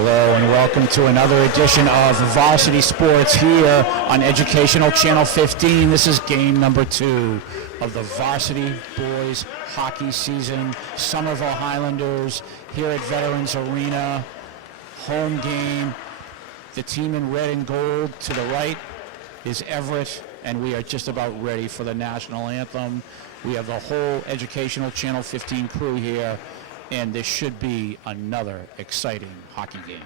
Hello and welcome to another edition of Varsity Sports here on Educational Channel 15. This is game number 2 of the Varsity Boys Hockey season. Somerville Highlanders here at Veterans Arena. Home game. The team in red and gold to the right is Everett, and we are just about ready for the national anthem. We have the whole Educational Channel 15 crew here, and this should be another exciting hockey game.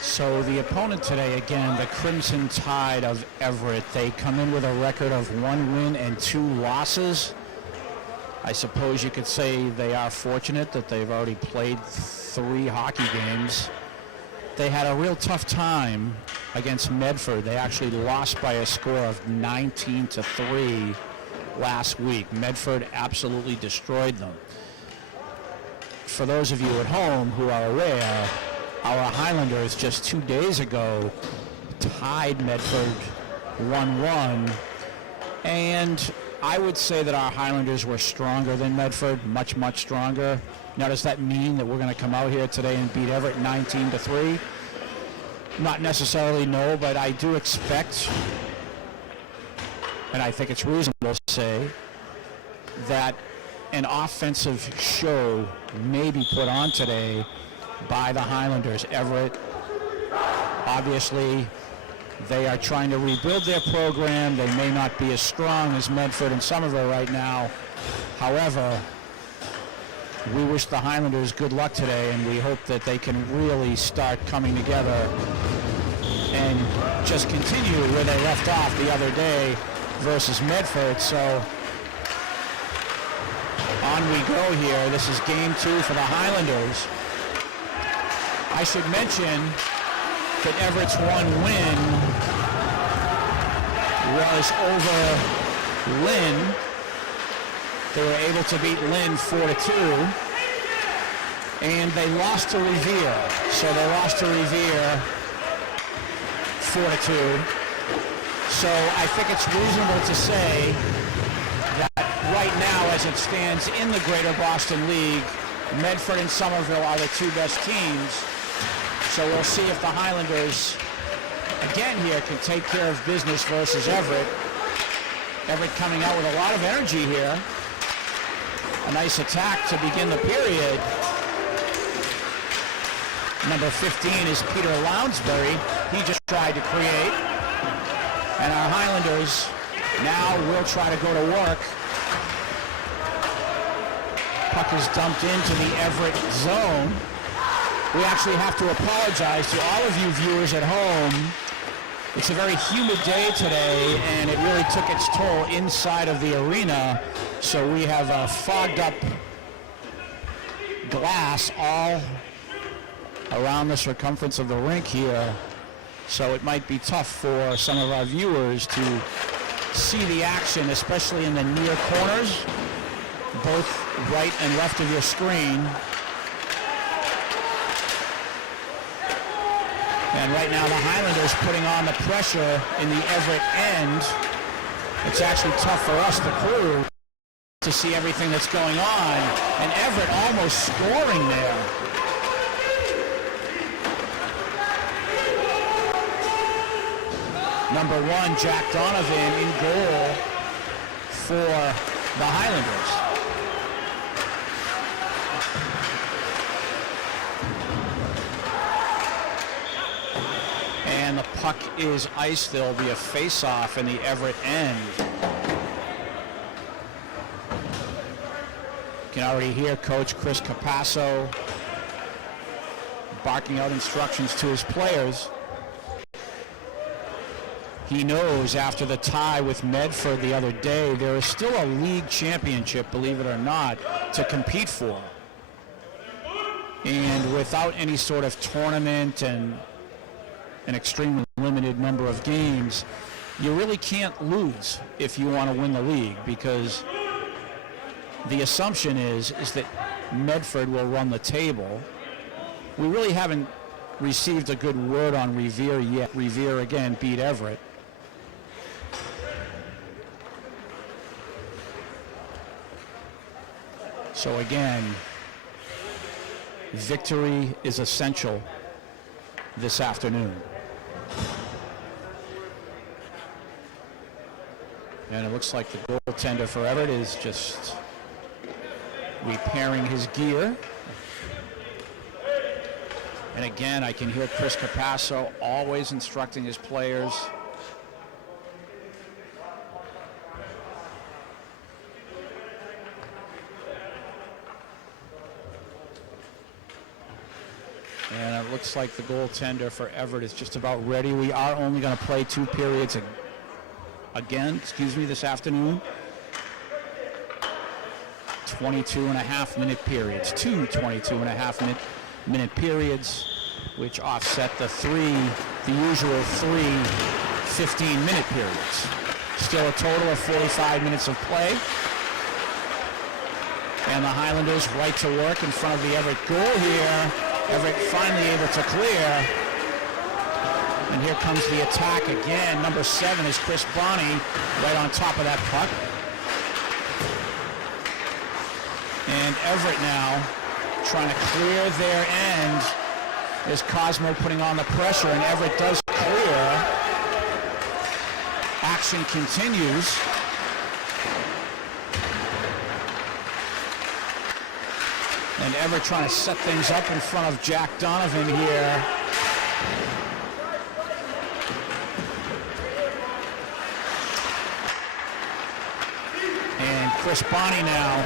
So the opponent today, again, the Crimson Tide of Everett. They come in with a record of 1 win and 2 losses. I suppose you could say they are fortunate that they've already played 3 hockey games. They had a real tough time against Medford. They actually lost by a score of 19-3 last week. Medford absolutely destroyed them. For those of you at home who are aware, our Highlanders just 2 days ago tied Medford 1-1, and I would say that our Highlanders were stronger than Medford, much, much stronger. Now, does that mean that we're going to come out here today and beat Everett 19-3? Not necessarily, no, but I do expect, and I think it's reasonable to say, that an offensive show may be put on today by the Highlanders. Everett, obviously, they are trying to rebuild their program. They may not be as strong as Medford and Somerville right now. However, we wish the Highlanders good luck today, and we hope that they can really start coming together and just continue where they left off the other day versus Medford. So on we go here. This is game 2 for the Highlanders. I should mention that Everett's 1 win was over Lynn. They were able to beat Lynn 4-2, and they lost to Revere. So they lost to Revere 4-2. So I think it's reasonable to say that right now, as it stands in the Greater Boston League, Medford and Somerville are the 2 best teams. So we'll see if the Highlanders, again here, can take care of business versus Everett. Everett coming out with a lot of energy here. A nice attack to begin the period. Number 15 is Peter Lounsbury. He just tried to create. And our Highlanders now will try to go to work. Puck is dumped into the Everett zone. We actually have to apologize to all of you viewers at home. It's a very humid day today, and it really took its toll inside of the arena. So we have fogged up glass all around the circumference of the rink here. So it might be tough for some of our viewers to see the action, especially in the near corners, both right and left of your screen. And right now the Highlanders putting on the pressure in the Everett end. It's actually tough for us, the crew, to see everything that's going on. And Everett almost scoring there. Number 1, Jack Donovan in goal for the Highlanders. And the puck is iced. There'll be a face-off in the Everett end. You can already hear Coach Chris Capasso barking out instructions to his players. He knows after the tie with Medford the other day, there is still a league championship, believe it or not, to compete for. And without any sort of tournament and an extremely limited number of games, you really can't lose if you want to win the league, because the assumption is that Medford will run the table. We really haven't received a good word on Revere yet. Revere again beat Everett. So again, victory is essential this afternoon. And it looks like the goaltender for Everett is just repairing his gear. And again, I can hear Chris Capasso always instructing his players. And it looks like the goaltender for Everett is just about ready. We are only going to play 2 periods again, this afternoon. 22.5-minute periods, 2 22.5-minute periods, which offset the usual 3 15-minute periods. Still a total of 45 minutes of play. And the Highlanders right to work in front of the Everett goal here. Everett finally able to clear. And here comes the attack again. Number 7 is Chris Bonney right on top of that puck. And Everett now trying to clear their end. Is Cosmo putting on the pressure, and Everett does clear. Action continues. And Everett trying to set things up in front of Jack Donovan here. And Chris Bonney now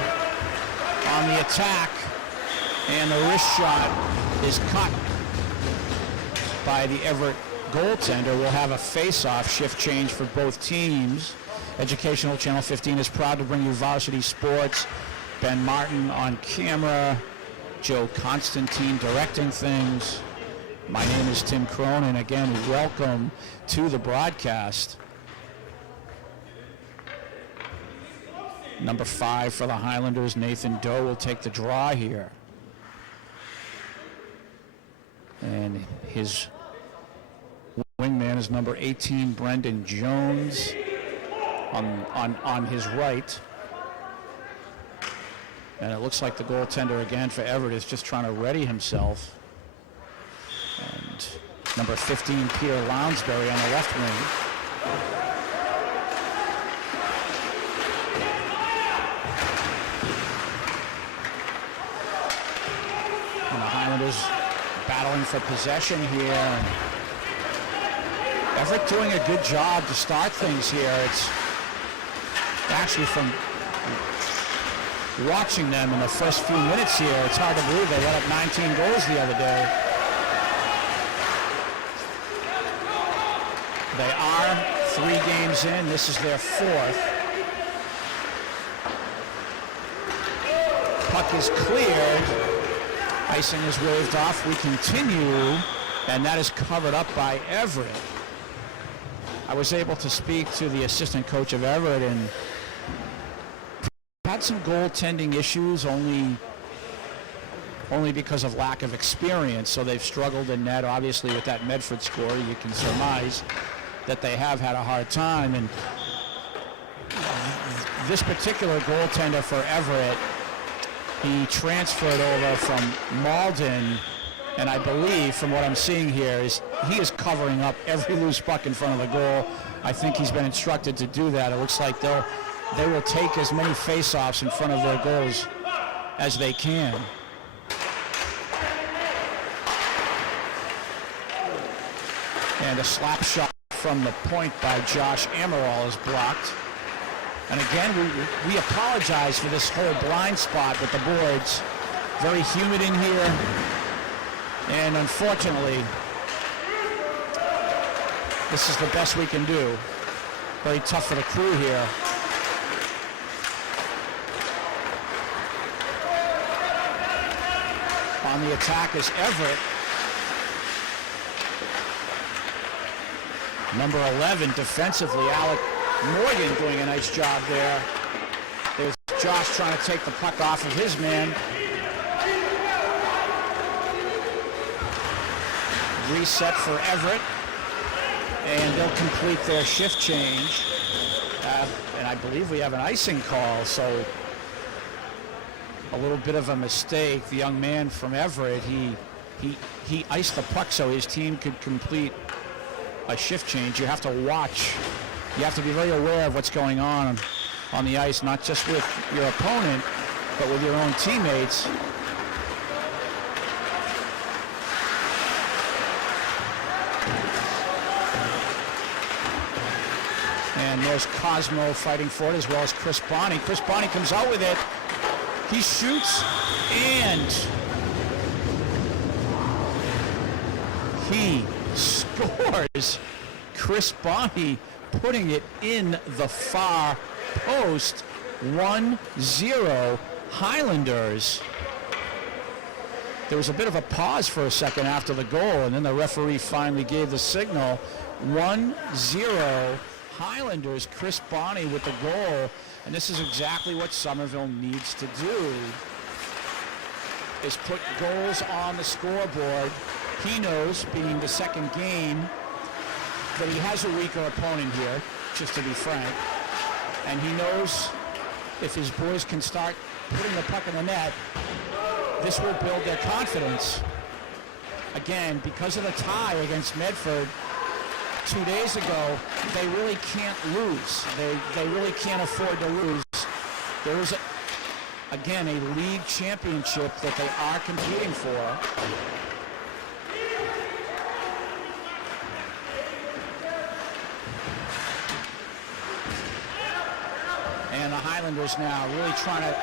on the attack. And the wrist shot is caught by the Everett goaltender. We'll have a face-off, shift change for both teams. Educational Channel 15 is proud to bring you varsity sports. Ben Martin on camera, Joe Constantine directing things. My name is Tim Cronin. Again, welcome to the broadcast. Number 5 for the Highlanders, Nathan Doe, will take the draw here. And his wingman is number 18, Brendan Jones, on his right. And it looks like the goaltender again for Everett is just trying to ready himself. And number 15, Peter Lounsbury on the left wing. And the Highlanders battling for possession here. Everett doing a good job to start things here. It's actually, from watching them in the first few minutes here, it's hard to believe they let up 19 goals the other day. They are 3 games in. This is their 4th. Puck is cleared. Icing is waved off. We continue, and that is covered up by Everett. I was able to speak to the assistant coach of Everett, and had some goaltending issues only because of lack of experience. So they've struggled in net. Obviously, with that Medford score, you can surmise that they have had a hard time. And this particular goaltender for Everett, he transferred over from Malden, and I believe, from what I'm seeing here, is he is covering up every loose puck in front of the goal. I think he's been instructed to do that. It looks like they will take as many face-offs in front of their goals as they can. And a slap shot from the point by Josh Amaral is blocked. And again, we apologize for this whole blind spot with the boards. Very humid in here. And unfortunately, this is the best we can do. Very tough for the crew here. On the attack is Everett. Number 11 defensively, Alec Morgan doing a nice job there. There's Josh trying to take the puck off of his man. Reset for Everett, and they'll complete their shift change. And I believe we have an icing call, so a little bit of a mistake. The young man from Everett, he iced the puck so his team could complete a shift change. You have to watch. You have to be very aware of what's going on the ice, not just with your opponent, but with your own teammates. And there's Cosmo fighting for it, as well as Chris Bonney. Chris Bonney comes out with it. He shoots, and he scores. Chris Bonney putting it in the far post. 1-0 Highlanders. There was a bit of a pause for a second after the goal, and then the referee finally gave the signal. 1-0 Highlanders. Chris Bonney with the goal, and this is exactly what Somerville needs to do, is put goals on the scoreboard. He knows, being the second game, that he has a weaker opponent here, just to be frank, and he knows if his boys can start putting the puck in the net, this will build their confidence. Again, because of the tie against Medford 2 days ago, they really can't lose. They really can't afford to lose. There is, again, a league championship that they are competing for. And the Highlanders now really trying to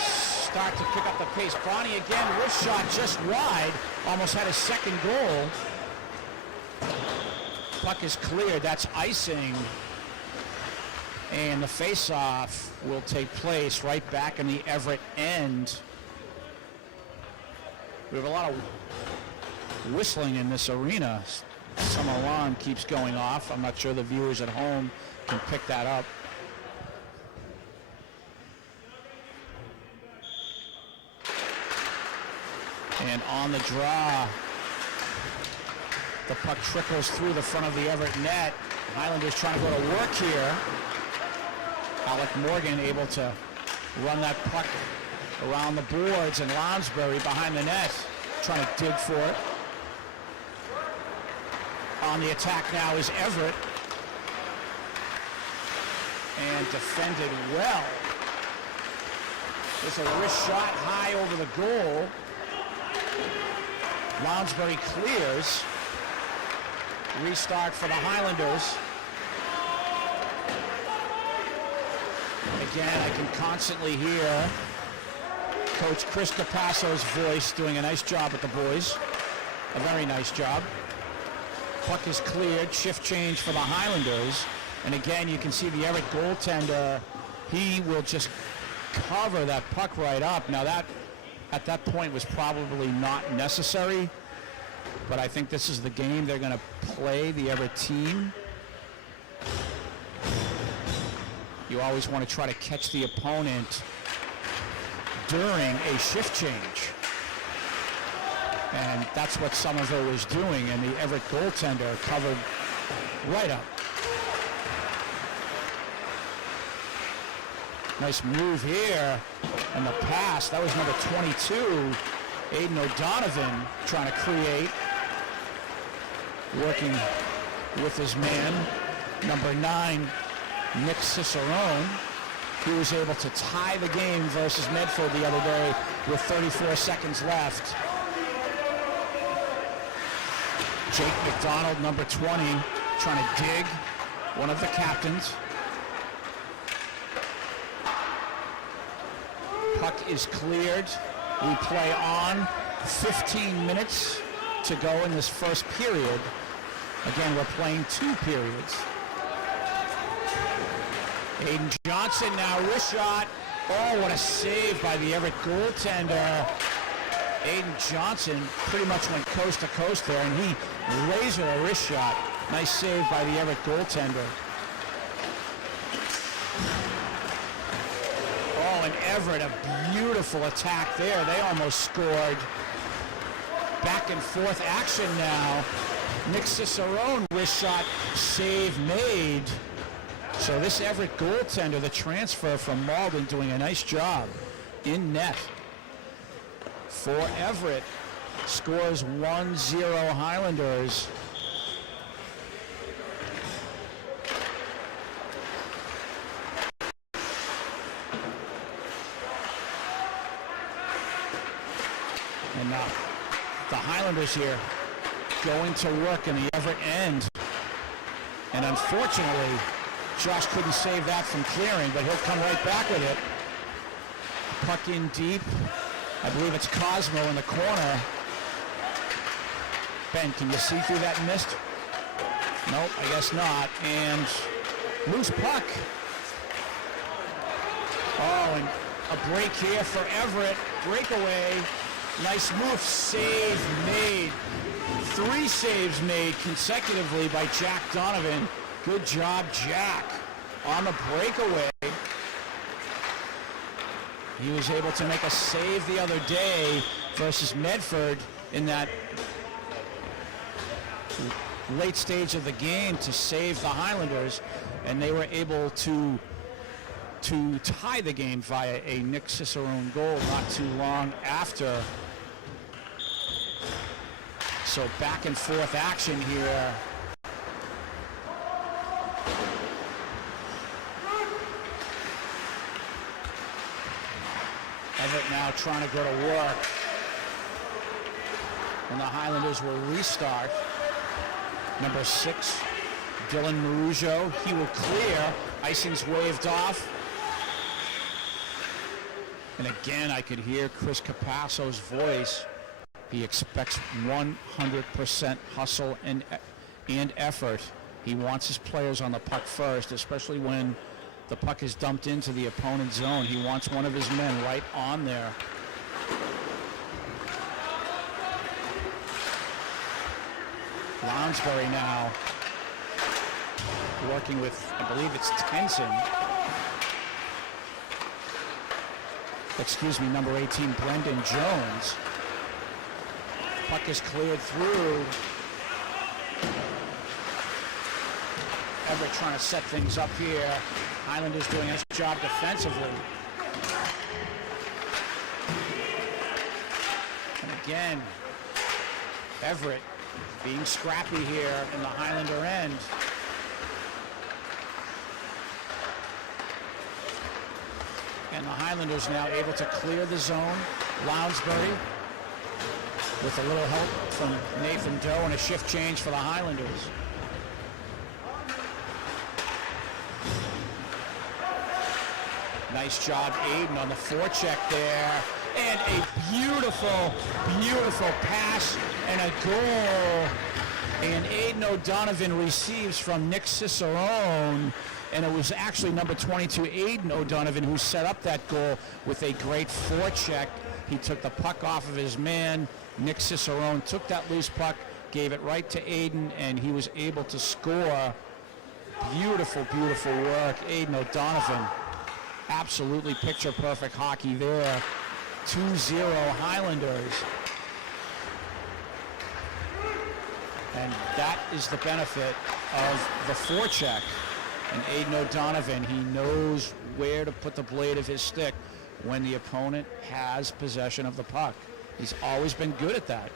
start to pick up the pace. Bonney again, wrist shot just wide. Almost had his second goal. Puck is cleared. That's icing. And the face-off will take place right back in the Everett end. We have a lot of whistling in this arena. Some alarm keeps going off. I'm not sure the viewers at home can pick that up. And on the draw, the puck trickles through the front of the Everett net. Highlanders trying to go to work here. Alec Morgan able to run that puck around the boards, and Lounsbury behind the net trying to dig for it. On the attack now is Everett. And defended well. There's a wrist shot high over the goal. Lounsbury clears. Restart for the Highlanders. Again, I can constantly hear Coach Chris Capasso's voice doing a nice job with the boys. A very nice job. Puck is cleared. Shift change for the Highlanders. And again, you can see the Everett goaltender. He will just cover that puck right up. Now that, at that point, was probably not necessary. but I think this is the game they're going to play, the Everett team. You always want to try to catch the opponent during a shift change. And that's what Somerville was doing, and the Everett goaltender covered right up. Nice move here, and the pass, that was number 22, Aiden O'Donovan, trying to create, working with his man, number 9, Nick Cicerone, who was able to tie the game versus Medford the other day with 34 seconds left. Jake McDonald, number 20, trying to dig, one of the captains. Puck is cleared. We play on. 15 minutes to go in this first period. Again, we're playing 2 periods. Aiden Johnson now, wrist shot. Oh, what a save by the Everett goaltender. Aiden Johnson pretty much went coast to coast there, and he lasered a wrist shot. Nice save by the Everett goaltender. Oh, and Everett, a beautiful attack there. They almost scored. Back and forth action now. Nick Cicerone, wrist shot, save made. So this Everett goaltender, the transfer from Malden, doing a nice job in net. For Everett, scores 1-0 Highlanders. And now the Highlanders here going to work in the Everett end. And unfortunately, Josh couldn't save that from clearing, but he'll come right back with it. Puck in deep. I believe it's Cosmo in the corner. Ben, can you see through that mist? Nope, I guess not. And loose puck. Oh, and a break here for Everett. Breakaway. Nice move. Save made. 3 saves made consecutively by Jack Donovan. Good job, Jack, on the breakaway. He was able to make a save the other day versus Medford in that late stage of the game to save the Highlanders, and they were able to tie the game via a Nick Cicerone goal not too long after. So back and forth action here. Everett now trying to go to work. And the Highlanders will restart. Number 6, Dylan Marujo. He will clear. Icing's waved off. And again, I could hear Chris Capasso's voice. He expects 100% hustle and effort. He wants his players on the puck first, especially when the puck is dumped into the opponent's zone. He wants one of his men right on there. Lounsbury now working with, I believe it's Tenson. Excuse me, number 18, Brendan Jones. Puck is cleared through. Everett trying to set things up here. Highlanders doing a nice job defensively. And again, Everett being scrappy here in the Highlander end. And the Highlanders now able to clear the zone. Lounsbury with a little help from Nathan Doe and a shift change for the Highlanders. Nice job, Aiden, on the forecheck there. And a beautiful, beautiful pass and a goal. And Aiden O'Donovan receives from Nick Cicerone. And it was actually number 22, Aiden O'Donovan, who set up that goal with a great forecheck He took the puck off of his man. Nick Cicerone took that loose puck, gave it right to Aiden, and he was able to score. Beautiful, beautiful work. Aiden O'Donovan, absolutely picture-perfect hockey there. 2-0 Highlanders. And that is the benefit of the forecheck. And Aiden O'Donovan, he knows where to put the blade of his stick when the opponent has possession of the puck. He's always been good at that.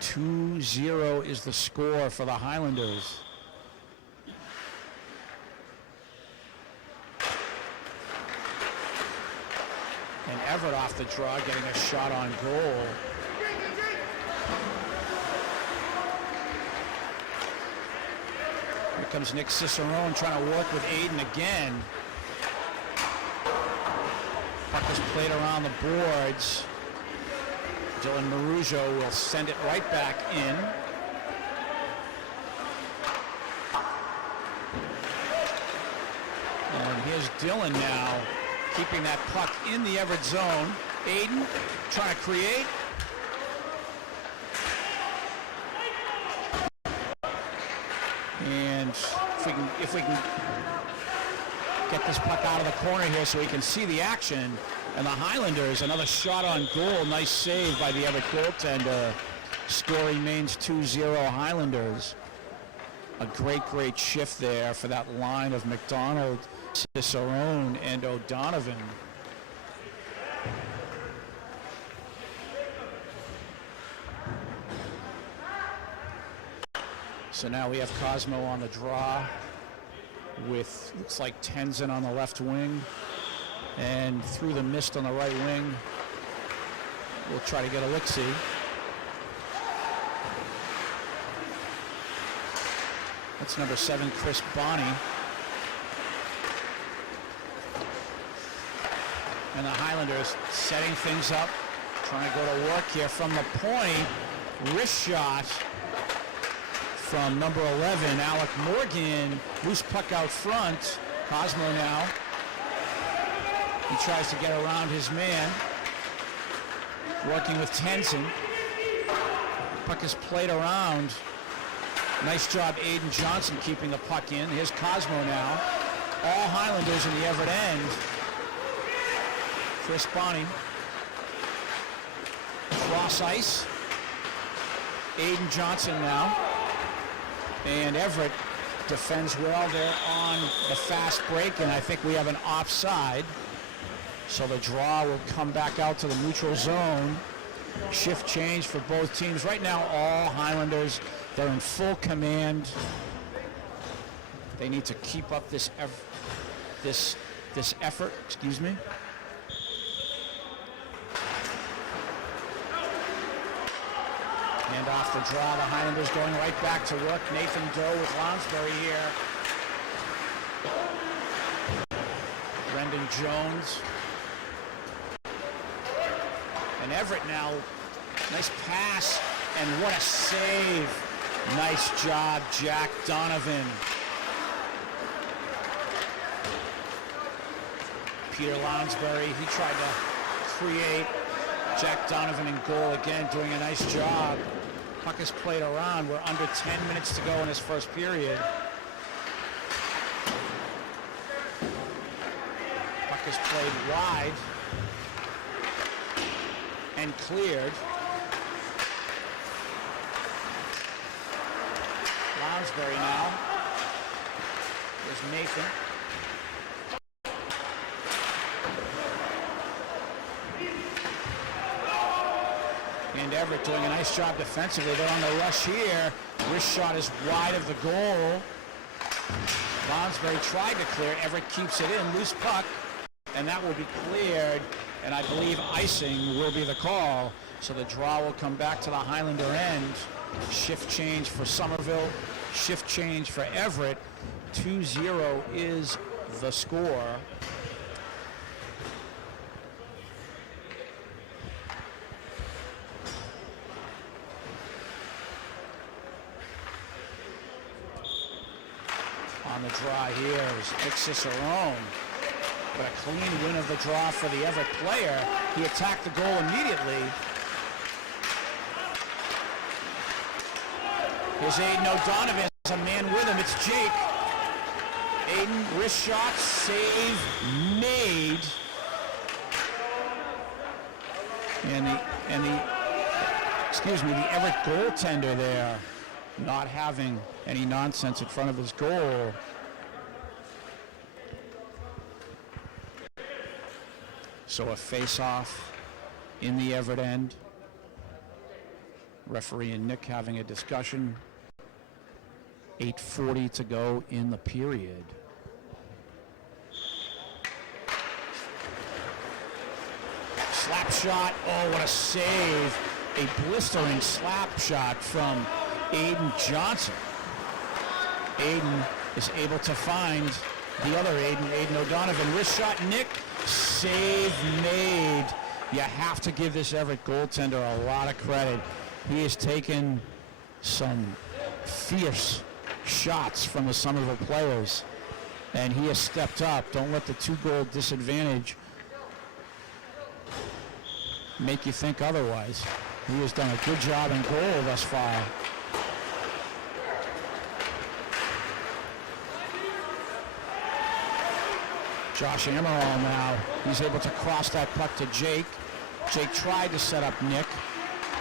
2-0 is the score for the Highlanders. And Everett off the draw, getting a shot on goal. Here comes Nick Cicerone trying to work with Aiden again. Puck is played around the boards. Dylan Marujo will send it right back in. And here's Dylan now, keeping that puck in the Everett zone. Aiden trying to create. And if we can get this puck out of the corner here so we can see the action. And the Highlanders, another shot on goal. Nice save by the Everett goaltender. Score remains 2-0 Highlanders. A great, great shift there for that line of McDonald, Cicerone, and O'Donovan. So now we have Cosmo on the draw with, looks like Tenzin on the left wing. And through the mist on the right wing, we'll try to get a look-see. That's number 7, Chris Bonney. And the Highlanders setting things up, trying to go to work here from the point. Wrist shot from number 11, Alec Morgan. Loose puck out front. Cosmo now. He tries to get around his man. Working with Tenzin. Puck is played around. Nice job, Aiden Johnson, keeping the puck in. Here's Cosmo now. All Highlanders in the Everett end. Chris Bonney. Cross ice. Aiden Johnson now. And Everett defends well there on the fast break, and I think we have an offside. So the draw will come back out to the neutral zone. Shift change for both teams. Right now, all Highlanders, they're in full command. They need to keep up this effort, excuse me. And off the draw, the Highlanders going right back to work. Nathan Doe with Lounsbury here. Brendan Jones. And Everett now, nice pass, and what a save. Nice job, Jack Donovan. Peter Lounsbury, he tried to create. Jack Donovan in goal again, doing a nice job. Puck is played around. We're under 10 minutes to go in this first period. Puck is played wide and cleared. Lounsbury now. There's Nathan. And Everett doing a nice job defensively. They're on the rush here. Wrist shot is wide of the goal. Lounsbury tried to clear. Everett keeps it in. Loose puck. And that will be cleared. And I believe icing will be the call. So the draw will come back to the Highlander end. Shift change for Somerville. Shift change for Everett. 2-0 is the score. On the draw here is Nick Cicerone. But a clean win of the draw for the Everett player. He attacked the goal immediately. Here's Aiden O'Donovan. There's a man with him. It's Jake. Aiden, wrist shot, save, made. And the Everett goaltender there not having any nonsense in front of his goal. So a face-off in the Everett end. Referee and Nick having a discussion. 8:40 to go in the period. Slap shot. Oh, what a save. A blistering slap shot from Aiden Johnson. Aiden is able to find the other Aiden O'Donovan. Wrist shot, Nick. Save made. You have to give this Everett goaltender a lot of credit. He has taken some fierce shots from the Somerville players, and he has stepped up. Don't let the 2-goal disadvantage make you think otherwise. He has done a good job in goal thus far. Josh Amaral now. He's able to cross that puck to Jake. Jake tried to set up Nick.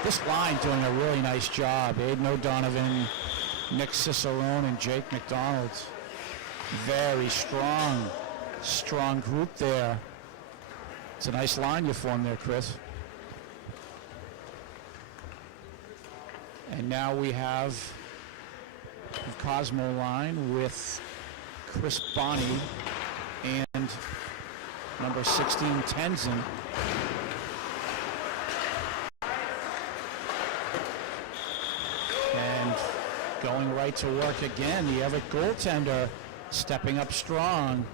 This line doing a really nice job. Aiden O'Donovan, Nick Cicerone, and Jake McDonald. Very strong group there. It's a nice line you formed there, Chris. And now we have the Cosmo line with Chris Bonney and number 16, Tenzin. And going right to work again, the Everett goaltender stepping up strong.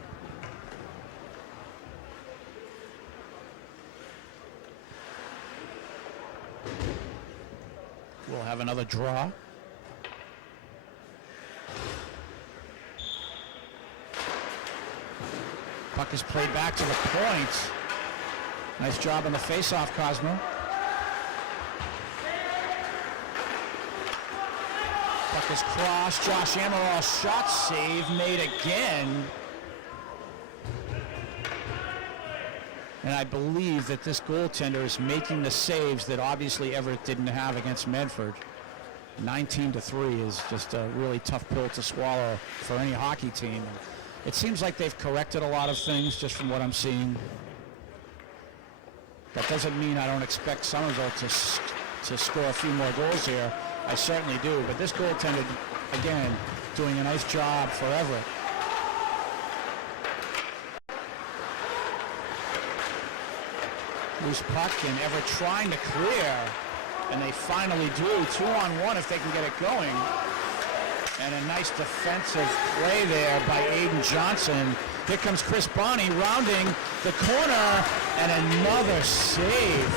We'll have another draw. Puck is played back to the point. Nice job on the face-off, Cosmo. Puck is crossed. Josh Amaral shot save made again. And I believe that this goaltender is making the saves that obviously Everett didn't have against Medford. 19-3 is just a really tough pill to swallow for any hockey team. It seems like they've corrected a lot of things just from what I'm seeing. That doesn't mean I don't expect Somerville to score a few more goals here. I certainly do. But this goaltender, again, doing a nice job for Everett. Loose puck, and Everett trying to clear. And they finally do. 2-on-1 if they can get it going. And a nice defensive play there by Aiden Johnson. Here comes Chris Bonney rounding the corner, and another save.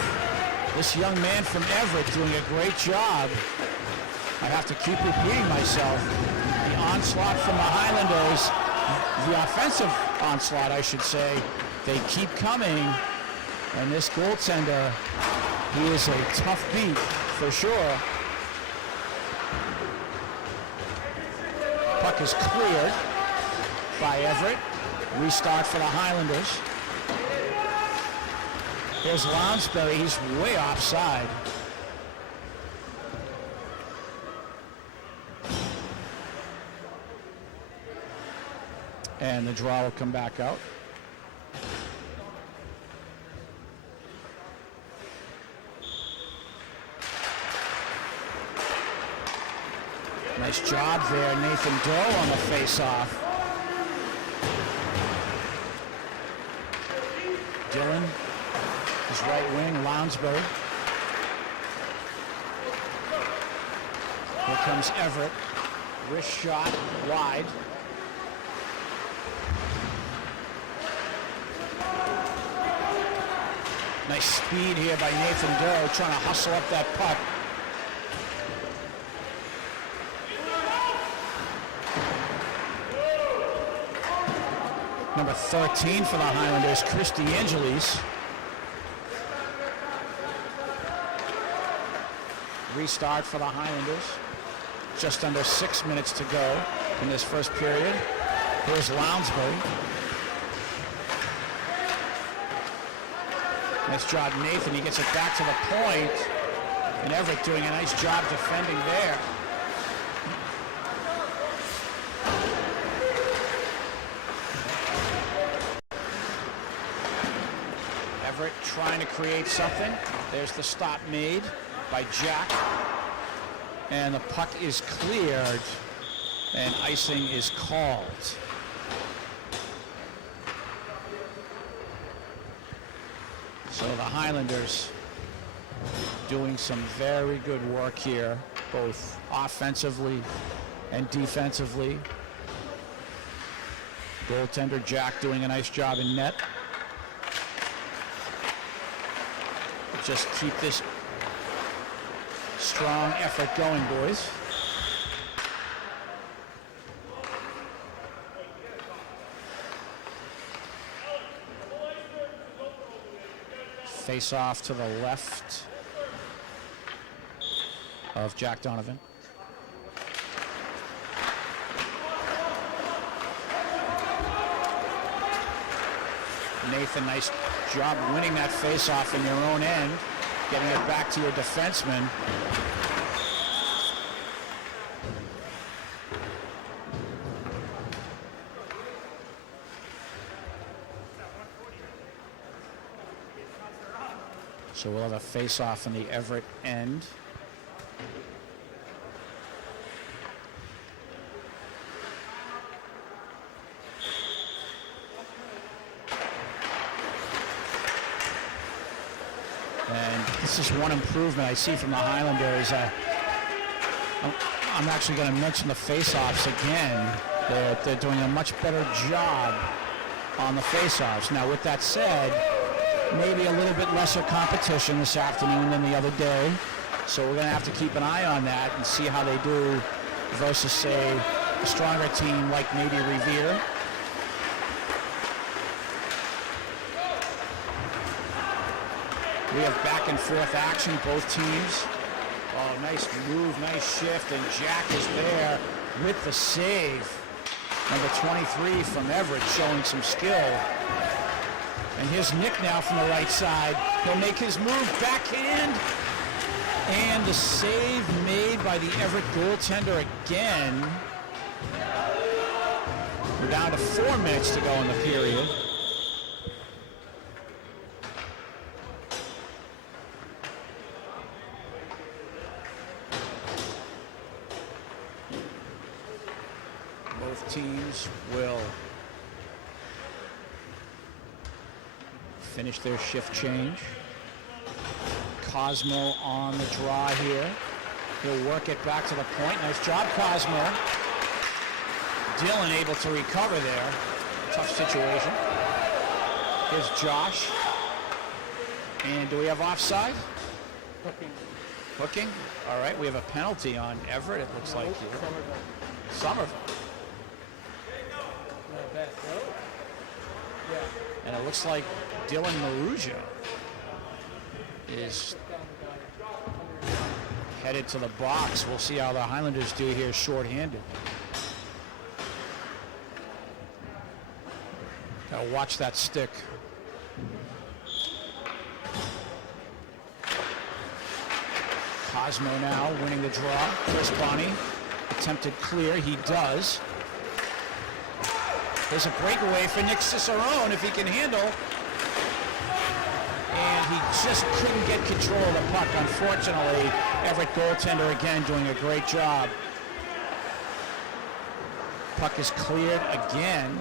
This young man from Everett doing a great job. I have to keep repeating myself. The onslaught from the Highlanders, the offensive onslaught, I should say, they keep coming. And this goaltender, he is a tough beat for sure. Puck is cleared by Everett. Restart for the Highlanders. Here's Lounsbury. He's way offside. And the draw will come back out. Nice job there, Nathan Doe on the face-off. Dillon, his right wing, Lounsbury. Here comes Everett. Wrist shot, wide. Nice speed here by Nathan Doe, trying to hustle up that puck. Number 13 for the Highlanders, Chris DeAngelis. Restart for the Highlanders. Just under 6 minutes to go in this first period. Here's Lounsbury. Nice job, Nathan. He gets it back to the point. And Everett doing a nice job defending there. Everett trying to create something. There's the stop made by Jack. And the puck is cleared. And icing is called. So the Highlanders doing some very good work here, both offensively and defensively. Goaltender Jack doing a nice job in net. Just keep this strong effort going, boys. Face off to the left of Jack Donovan. Nathan, nice job winning that face-off in your own end, getting it back to your defenseman. So we'll have a face-off on the Everett end. And this is one improvement I see from the Highlanders. I'm actually going to mention the face-offs again. They're doing a much better job on the face-offs. Now, with that said, maybe a little bit lesser competition this afternoon than the other day. So we're going to have to keep an eye on that and see how they do versus, say, a stronger team like maybe Revere. We have back and forth action, both teams. Oh, nice move, nice shift, and Jack is there with the save. Number 23 from Everett showing some skill. And here's Nick now from the right side. He'll make his move, backhand. And the save made by the Everett goaltender again. We're down to 4 minutes to go in the period. Both teams will finish their shift change. Cosmo on the draw here. He'll work it back to the point. Nice job, Cosmo. Dillon able to recover there. Tough situation. Here's Josh. And do we have offside? Hooking. Hooking? All right, we have a penalty on Everett, it looks like. Somerville. Somerville. Not bad. Yeah. And it looks like Dylan Maruja is headed to the box. We'll see how the Highlanders do here shorthanded. Gotta watch that stick. Cosmo now winning the draw. Chris Bonney attempted clear. He does. There's a breakaway for Nick Cicerone if he can handle. And he just couldn't get control of the puck. Unfortunately, Everett goaltender again doing a great job. Puck is cleared again.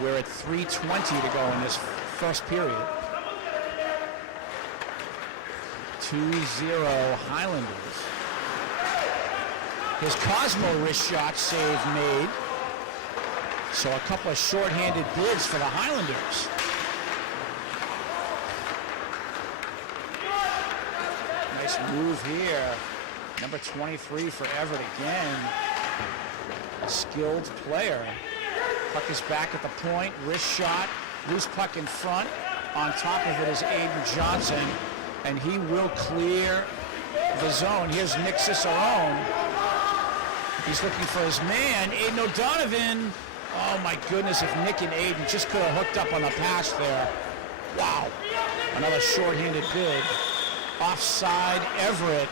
We're at 3:20 to go in this first period. 2-0 Highlanders. His Cosmo wrist shot save made. So a couple of shorthanded bids for the Highlanders. Nice move here. Number 23 for Everett again. skilled player. Puck is back at the point, wrist shot, loose puck in front. On top of it is Aiden Johnson, and he will clear the zone. Here's Nick Cicerone. He's looking for his man, Aiden O'Donovan. Oh my goodness, if Nick and Aiden just could have hooked up on the pass there. Wow, another shorthanded bid. Offside, Everett.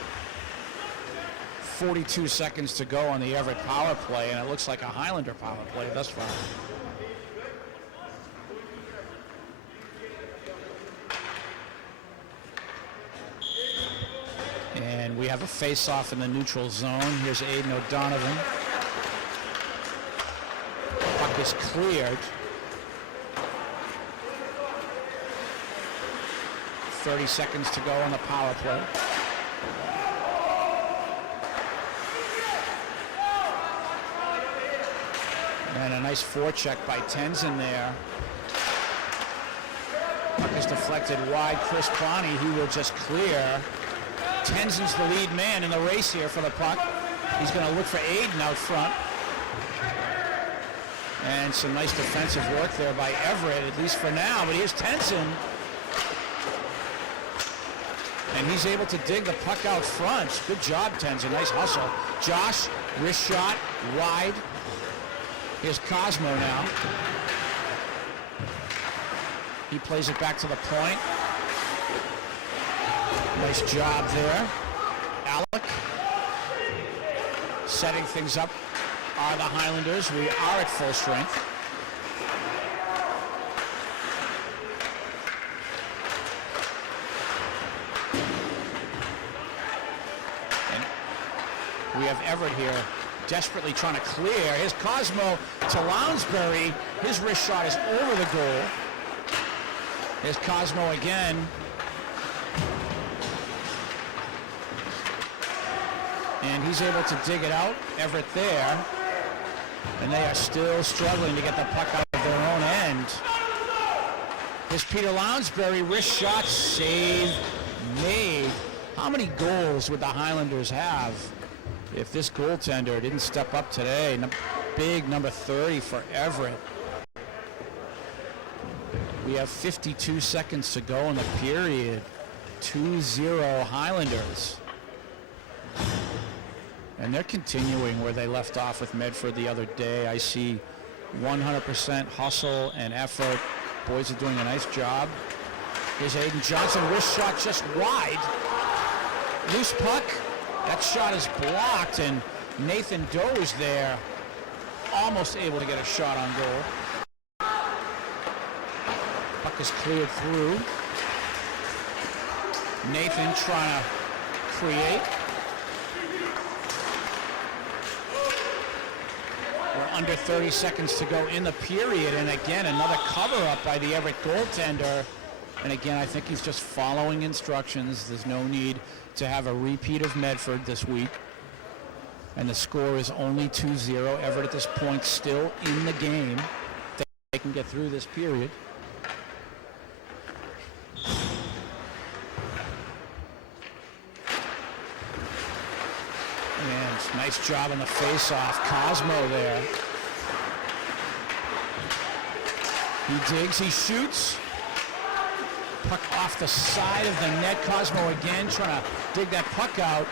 42 seconds to go on the Everett power play, and it looks like a Highlander power play thus far. And we have a face-off in the neutral zone. Here's Aiden O'Donovan. Puck is cleared. 30 seconds to go on the power play. And a nice forecheck by Tenzin there. Puck is deflected wide. Tim Cronin, he will just clear. Tenzin's the lead man in the race here for the puck. He's going to look for Aiden out front. And some nice defensive work there by Everett, at least for now. But here's Tenzin. And he's able to dig the puck out front. Good job, Tenzin. Nice hustle. Josh, wrist shot, wide. Here's Cosmo now. He plays it back to the point. Nice job there. Alec. Setting things up are the Highlanders. We are at full strength. And we have Everett here desperately trying to clear. Here's Cosmo to Lounsbury. His wrist shot is over the goal. Here's Cosmo again. And he's able to dig it out. Everett there. And they are still struggling to get the puck out of their own end. Here's Peter Lounsbury. Wrist shot, save, made. How many goals would the Highlanders have if this goaltender didn't step up today? Big number 30 for Everett. We have 52 seconds to go in the period. 2-0 Highlanders. And they're continuing where they left off with Medford the other day. I see 100% hustle and effort. Boys are doing a nice job. Here's Aiden Johnson, wrist shot just wide. Loose puck. That shot is blocked, and Nathan Doe is there, almost able to get a shot on goal. Puck is cleared through. Nathan trying to create. We're under 30 seconds to go in the period, and again, another cover-up by the Everett goaltender. And again, I think he's just following instructions. There's no need to have a repeat of Medford this week. And the score is only 2-0. Everett at this point still in the game. They can get through this period. And nice job on the face-off. Cosmo there. He digs, he shoots. Puck off the side of the net. Cosmo again trying to dig that puck out.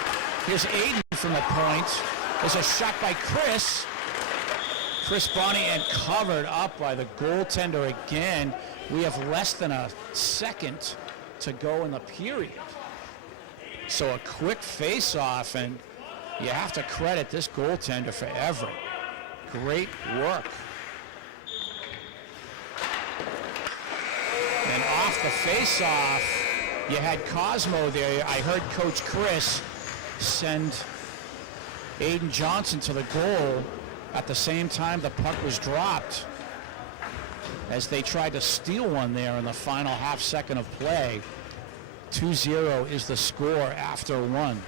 Here's Aiden from the point. There's a shot by Chris Bonney, and covered up by the goaltender again. We have less than a second to go in the period. So a quick face-off, and you have to credit this goaltender for Everett. Great work. And off the face-off, you had Cosmo there. I heard Coach Chris send Aiden Johnson to the goal at the same time the puck was dropped, as they tried to steal one there in the final half second of play. 2-0 is the score after one.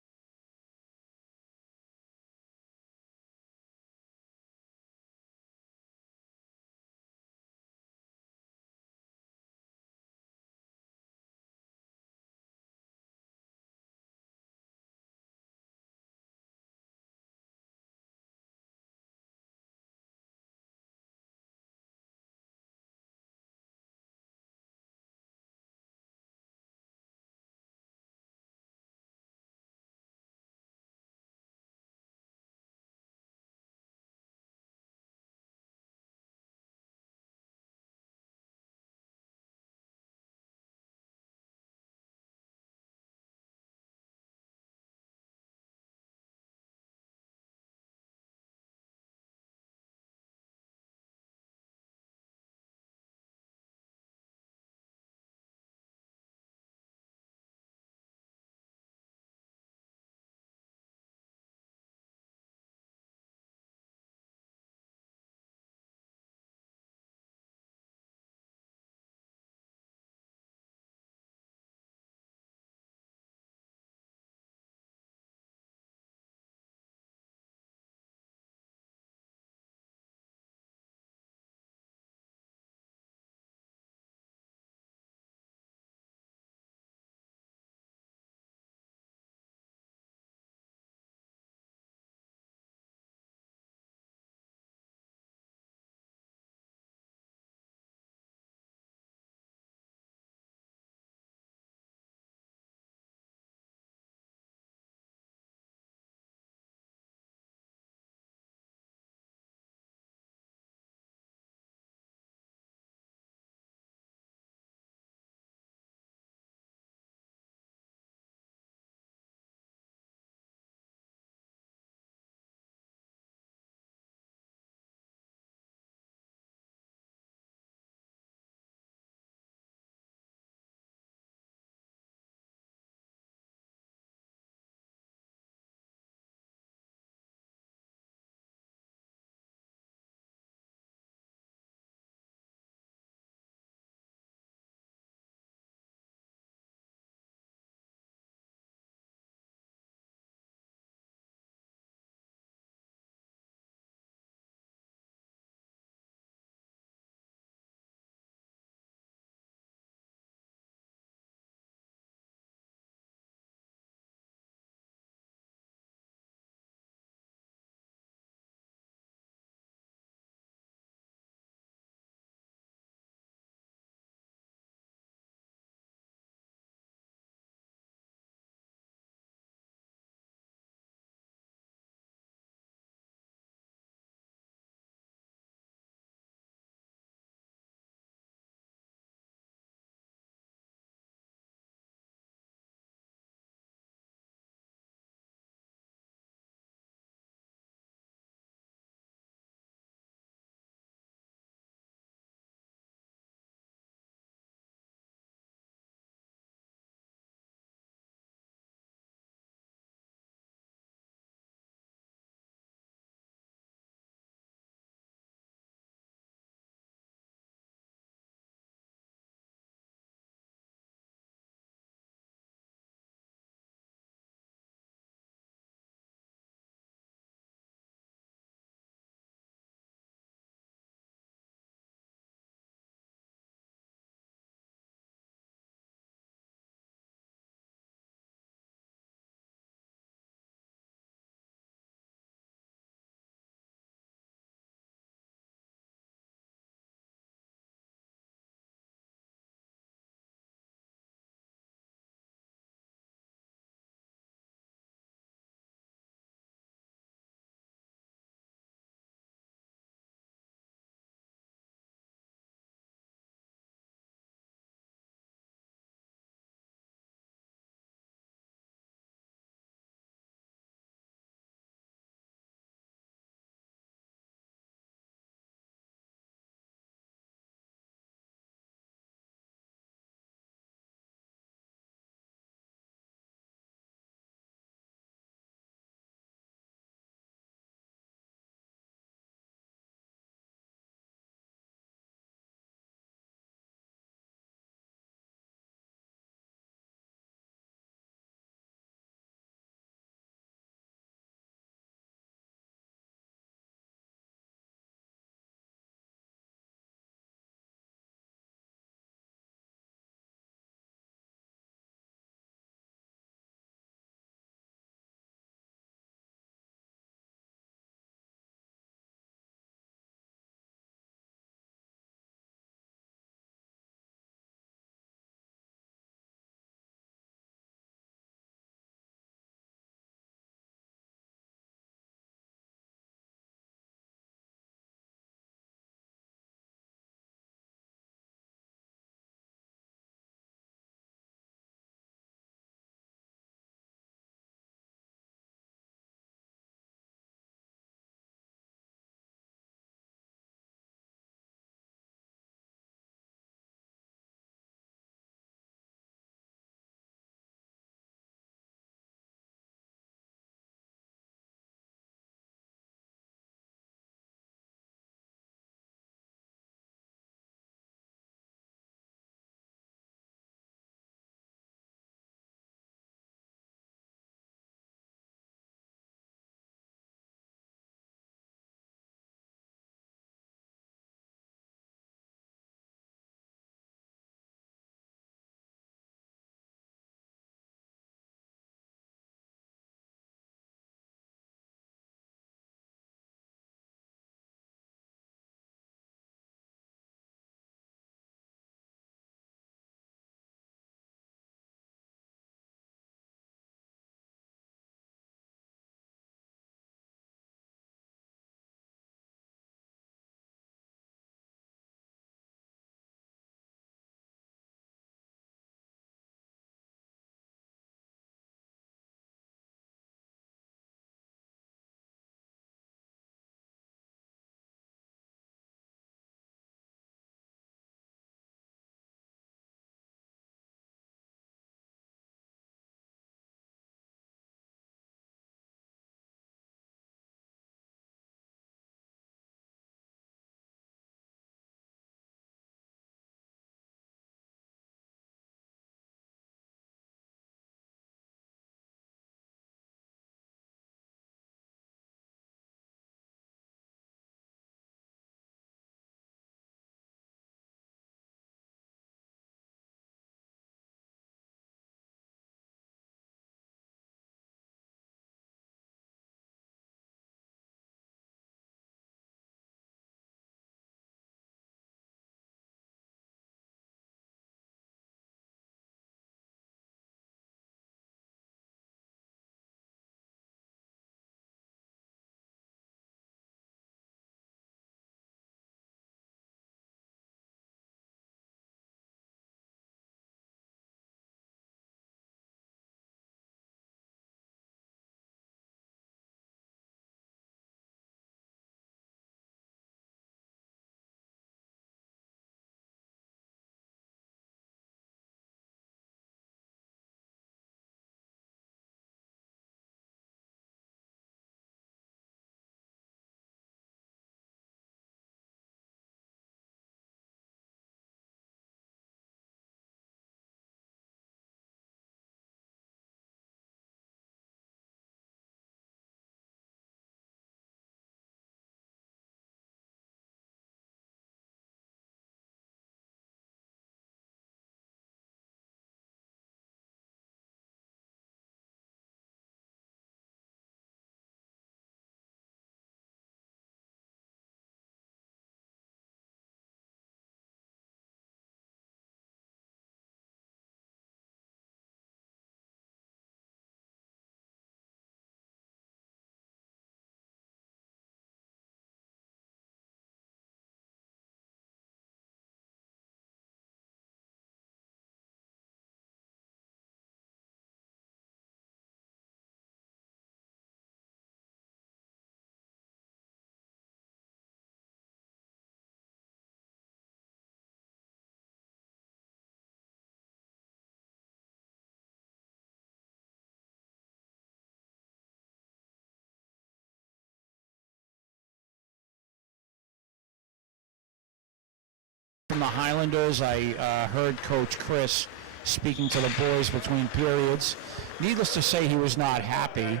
from the Highlanders. I heard Coach Chris speaking to the boys between periods. Needless to say, he was not happy.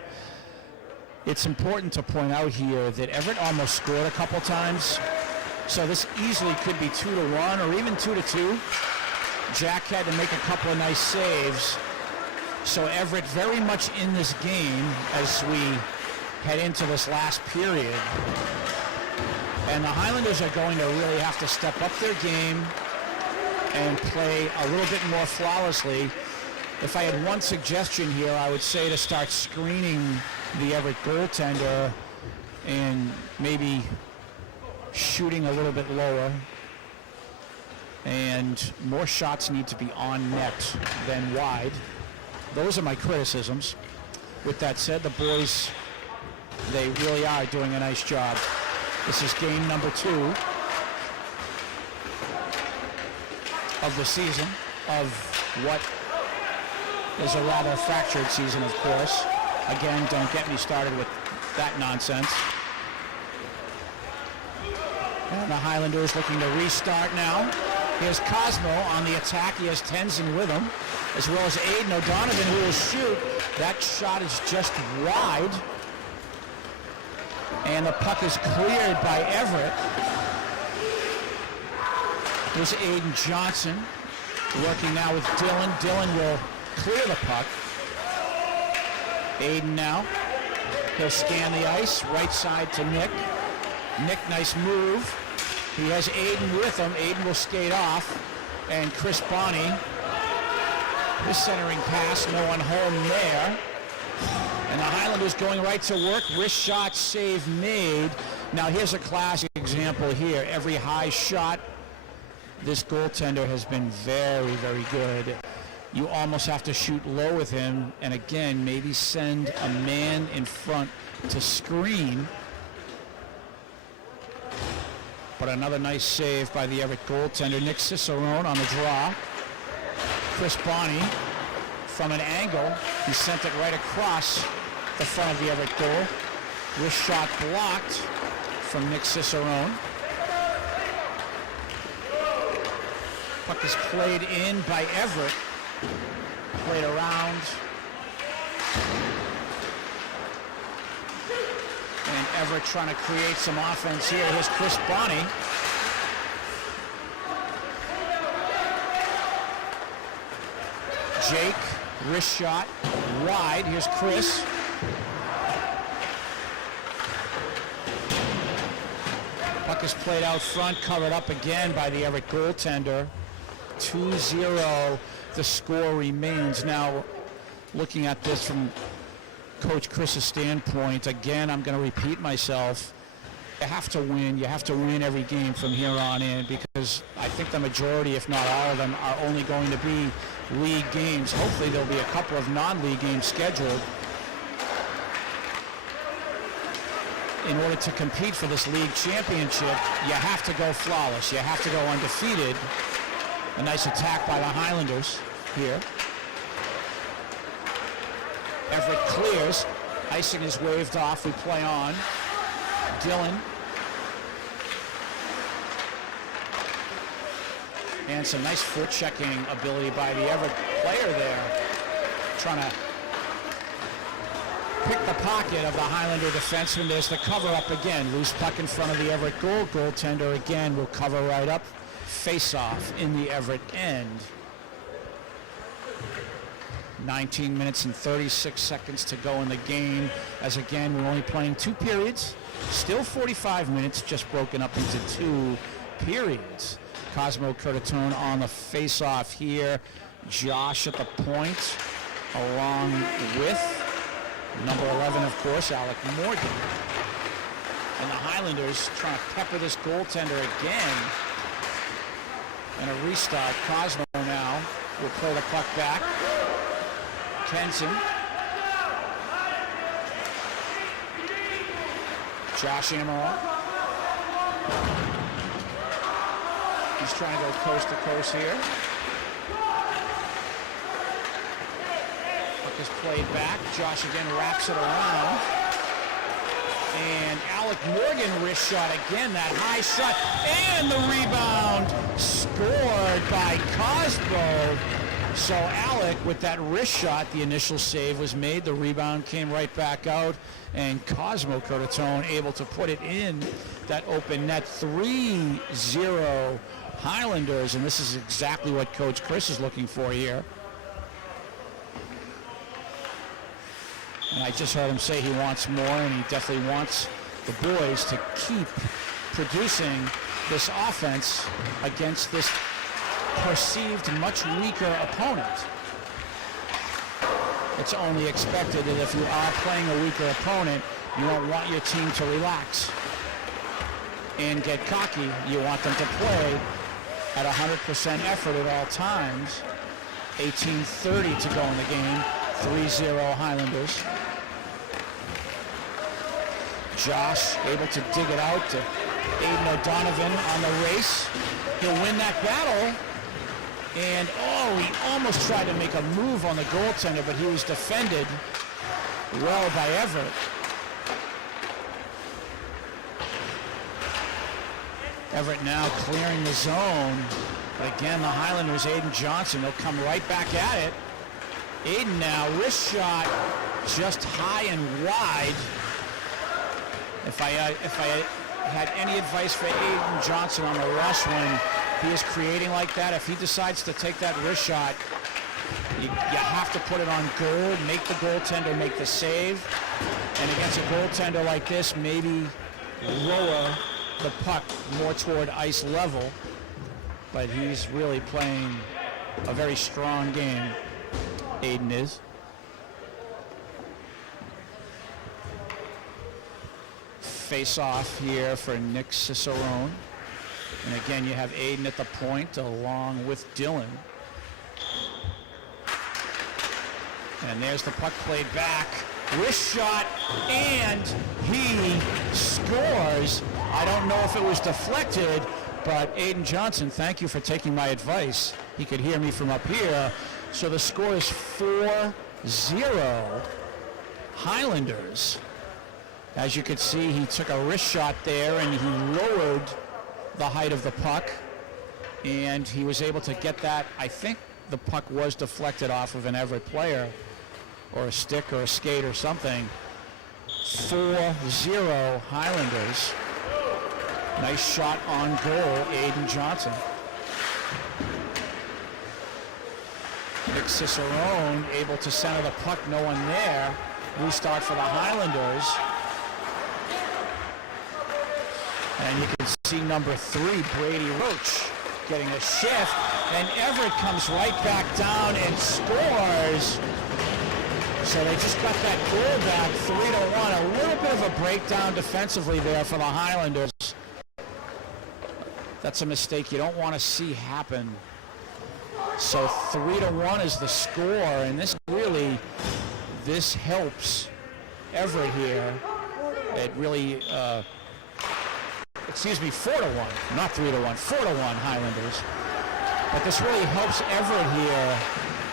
It's important to point out here that Everett almost scored a couple times, so this easily could be 2-1 or even 2-2. Jack had to make a couple of nice saves, so Everett very much in this game as we head into this last period. And the Highlanders are going to really have to step up their game and play a little bit more flawlessly. If I had one suggestion here, I would say to start screening the Everett goaltender and maybe shooting a little bit lower. And more shots need to be on net than wide. Those are my criticisms. With that said, the boys, they really are doing a nice job. This is game number 2 of the season, of what is a rather fractured season, of course. Again, don't get me started with that nonsense. And the Highlanders looking to restart now. Here's Cosmo on the attack. He has Tenzin with him, as well as Aiden O'Donovan, who will shoot. That shot is just wide. And the puck is cleared by Everett. Here's Aiden Johnson working now with Dylan. Dylan will clear the puck. Aiden now. He'll scan the ice. Right side to Nick. Nick, nice move. He has Aiden with him. Aiden will skate off. And Chris Bonney, his centering pass, no one home there. And the Highlanders going right to work. Wrist shot, save made. Now here's a classic example here. Every high shot, this goaltender has been very, very good. You almost have to shoot low with him. And again, maybe send a man in front to screen. But another nice save by the Everett goaltender. Nick Cicerone on the draw. Chris Bonney from an angle. He sent it right across the front of the Everett goal. Wrist shot blocked from Nick Cicerone. Puck is played in by Everett. Played around. And Everett trying to create some offense here. Here's Chris Bonney. Jake, wrist shot, wide. Here's Chris. Puck is played out front, covered up again by the Everett goaltender. 2-0, the score remains. Now, looking at this from Coach Chris's standpoint, again, I'm going to repeat myself. You have to win. You have to win every game from here on in, because I think the majority, if not all of them, are only going to be league games. Hopefully there'll be a couple of non-league games scheduled. In order to compete for this league championship, you have to go flawless. You have to go undefeated. A nice attack by the Highlanders here. Everett clears. Icing is waved off. We play on. Dylan. And some nice foot-checking ability by the Everett player there. Trying to pick the pocket of the Highlander defenseman. There's the cover-up again. Loose puck in front of the Everett goal. Goaltender again will cover right up. Face-off in the Everett end. 19 minutes and 36 seconds to go in the game. As again, we're only playing 2 periods. Still 45 minutes, just broken up into 2 periods. Cosmo Curtatone on the face-off here. Josh at the point, along with number 11, of course, Alec Morgan. And the Highlanders trying to pepper this goaltender again. And a restart. Cosmo now will play the puck back. Kenson. Josh Amaral. He's trying to go coast to coast here. Puck is played back. Josh again wraps it around. And Alec Morgan wrist shot again, that high shot, and the rebound scored by Cosmo. So Alec, with that wrist shot, the initial save was made, the rebound came right back out, and Cosmo Cototone able to put it in that open net. 3-0 Highlanders, and this is exactly what Coach Chris is looking for here. And I just heard him say he wants more, and he definitely wants the boys to keep producing this offense against this perceived much weaker opponent. It's only expected that if you are playing a weaker opponent, you don't want your team to relax and get cocky. You want them to play at 100% effort at all times. 18:30 to go in the game. 3-0 Highlanders. Josh able to dig it out to Aiden O'Donovan on the race. He'll win that battle. And, oh, he almost tried to make a move on the goaltender, but he was defended well by Everett. Everett now clearing the zone. But again, the Highlanders, Aiden Johnson, they'll come right back at it. Aiden now, wrist shot just high and wide. If I had any advice for Aiden Johnson on the rush when he is creating like that, if he decides to take that wrist shot, you have to put it on goal, make the goaltender make the save. And against a goaltender like this, maybe lower the puck more toward ice level. But he's really playing a very strong game, Aiden is. Face off here for Nick Cicerone. And again, you have Aiden at the point along with Dylan. And there's the puck played back. Wrist shot, and he scores. I don't know if it was deflected, but Aiden Johnson, thank you for taking my advice. He could hear me from up here. So the score is 4-0 Highlanders. As you could see, he took a wrist shot there and he lowered the height of the puck, and he was able to get that. I think the puck was deflected off of an Everett player or a stick or a skate or something. 4-0 Highlanders. Nice shot on goal, Aiden Johnson. Nick Cicerone able to center the puck, no one there. Restart for the Highlanders. And you can see number 3, Brady Roach, getting a shift. And Everett comes right back down and scores. So they just got that goal back, 3-1. A little bit of a breakdown defensively there for the Highlanders. That's a mistake you don't want to see happen. So 3-1 is the score, and this helps Everett here. It really, 4-1, not 3-1, 4-1 Highlanders. But this really helps Everett here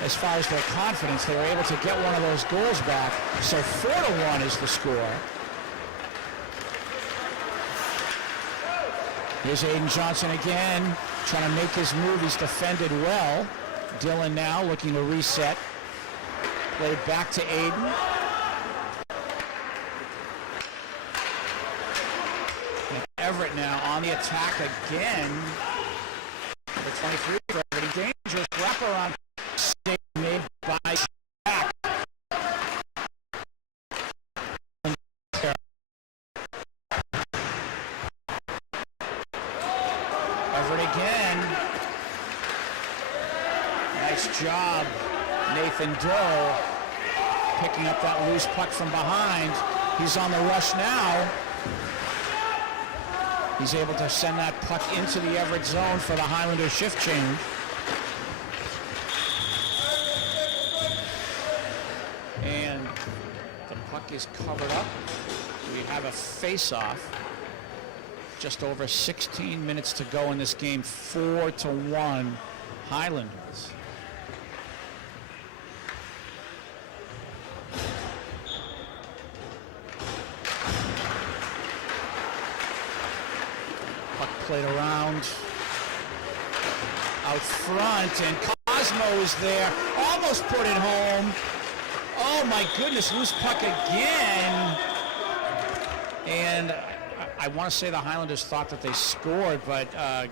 as far as their confidence. They were able to get one of those goals back. So 4-1 is the score. Here's Aiden Johnson again, trying to make his move. He's defended well. Dylan now looking to reset. Played back to Aiden. And Everett now on the attack again. Number 23 for Everett. Dangerous wraparound save made by Shack. Everett again. Nice job, Nathan Doe, picking up that loose puck from behind. He's on the rush now. He's able to send that puck into the Everett zone for the Highlander shift change. And the puck is covered up. We have a face-off. Just over 16 minutes to go in this game. 4-1 Highlanders. played around out front, and Cosmo is there, almost put it home. Oh my goodness, loose puck again. And I want to say the Highlanders thought that they scored, but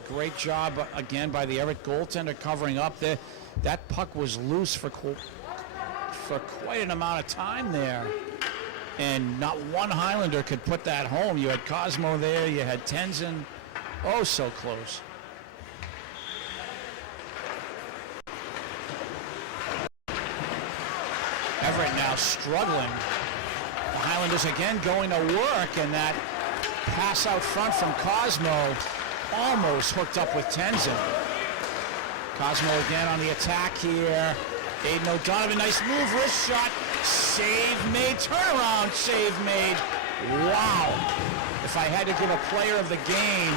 great job again by the Everett goaltender covering up there. That puck was loose for quite an amount of time there. And not one Highlander could put that home. You had Cosmo there, you had Tenzin. Oh, so close. Everett now struggling. The Highlanders again going to work, and that pass out front from Cosmo almost hooked up with Tenzin. Cosmo again on the attack here. Aiden O'Donovan, nice move, wrist shot, save made, turnaround save made. Wow. If I had to give a player of the game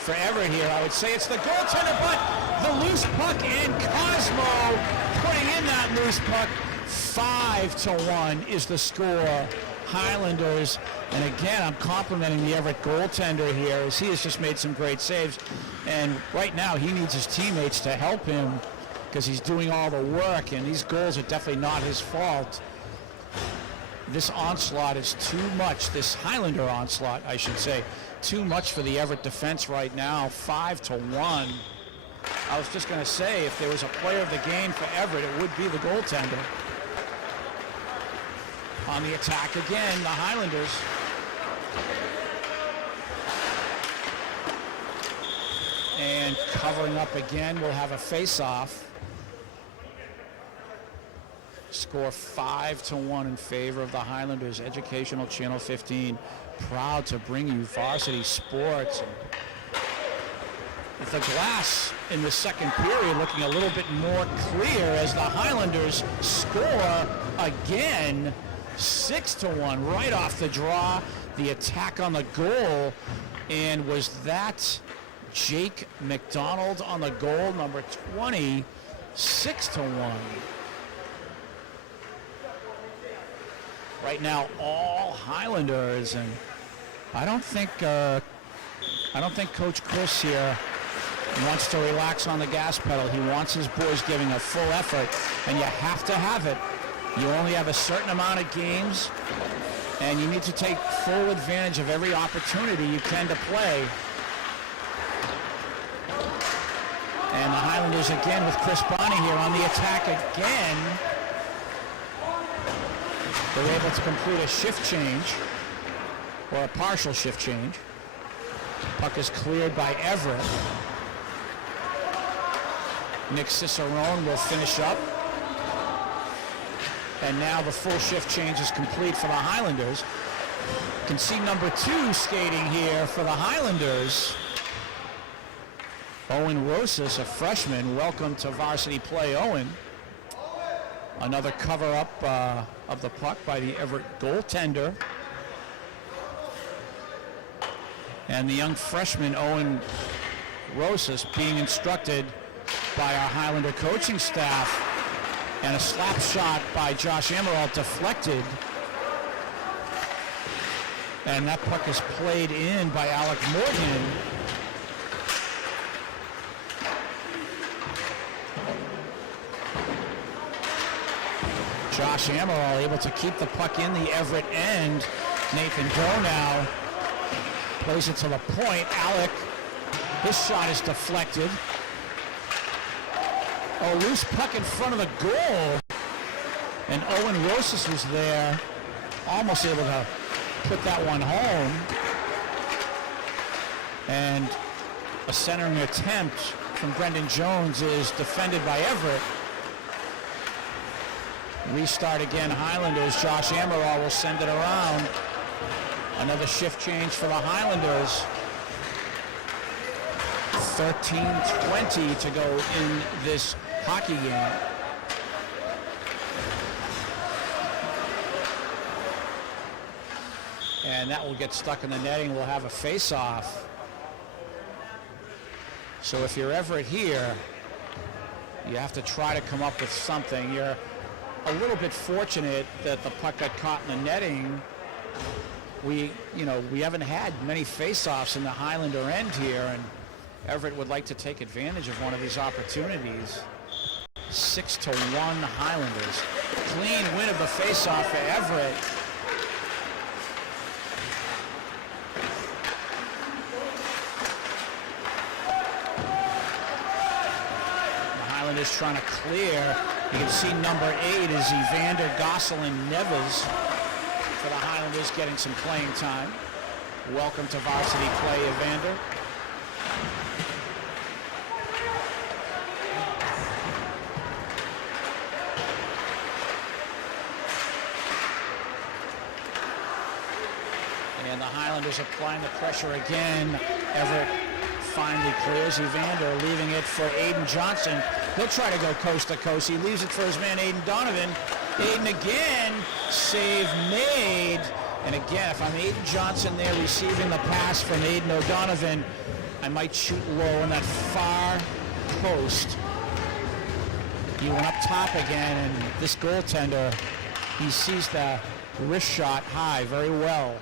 for Everett here, I would say it's the goaltender, but the loose puck, and Cosmo putting in that loose puck. 5-1 is the score. Highlanders, and again, I'm complimenting the Everett goaltender here, as he has just made some great saves. And right now, he needs his teammates to help him because he's doing all the work, and these goals are definitely not his fault. This onslaught is too much, this Highlander onslaught, I should say, too much for the Everett defense right now. 5-1. I was just going to say, if there was a player of the game for Everett, it would be the goaltender. On the attack again, the Highlanders. And covering up again, we'll have a face-off. Score 5-1 in favor of the Highlanders. Educational Channel 15, proud to bring you varsity sports. The glass in the second period looking a little bit more clear as the Highlanders score again. 6-1 right off the draw. The attack on the goal, and was that Jake McDonald on the goal, number 20. 6-1. Right now, all Highlanders, and I don't think Coach Chris here wants to relax on the gas pedal. He wants his boys giving a full effort, and you have to have it. You only have a certain amount of games, and you need to take full advantage of every opportunity you can to play. And the Highlanders again with Chris Bonney here on the attack again. They're able to complete a shift change, or a partial shift change. Puck is cleared by Everett. Nick Cicerone will finish up. And now the full shift change is complete for the Highlanders. You can see number 2 skating here for the Highlanders. Owen Rosas, a freshman. Welcome to varsity play, Owen. Another cover-up of the puck by the Everett goaltender. And the young freshman, Owen Rosas, being instructed by our Highlander coaching staff. And a slap shot by Josh Amaral deflected. And that puck is played in by Alec Morgan. Josh Amaral able to keep the puck in the Everett end. Nathan Doe now plays it to the point. Alec, his shot is deflected. A loose puck in front of the goal. And Owen Rosas was there, almost able to put that one home. And a centering attempt from Brendan Jones is defended by Everett. Restart again, Highlanders. Josh Amaral will send it around. Another shift change for the Highlanders. 13:20 to go in this hockey game. And that will get stuck in the netting. We'll have a face-off. So if you're Everett here, you have to try to come up with something. You're a little bit fortunate that the puck got caught in the netting. We haven't had many face-offs in the Highlander end here, and Everett would like to take advantage of one of these opportunities. 6-1 Highlanders. Clean win of the faceoff for Everett. The Highlanders trying to clear. You can see number 8 is Evander Gosselin-Neves for the Highlanders, getting some playing time. Welcome to varsity play, Evander. And the Highlanders applying the pressure again. Everett finally clears Evander, leaving it for Aiden Johnson. He'll try to go coast to coast. He leaves it for his man Aiden Donovan. Aiden again, save made. And again, if I'm Aiden Johnson there receiving the pass from Aiden O'Donovan, I might shoot low in that far post. He went up top again, and this goaltender, he sees the wrist shot high very well.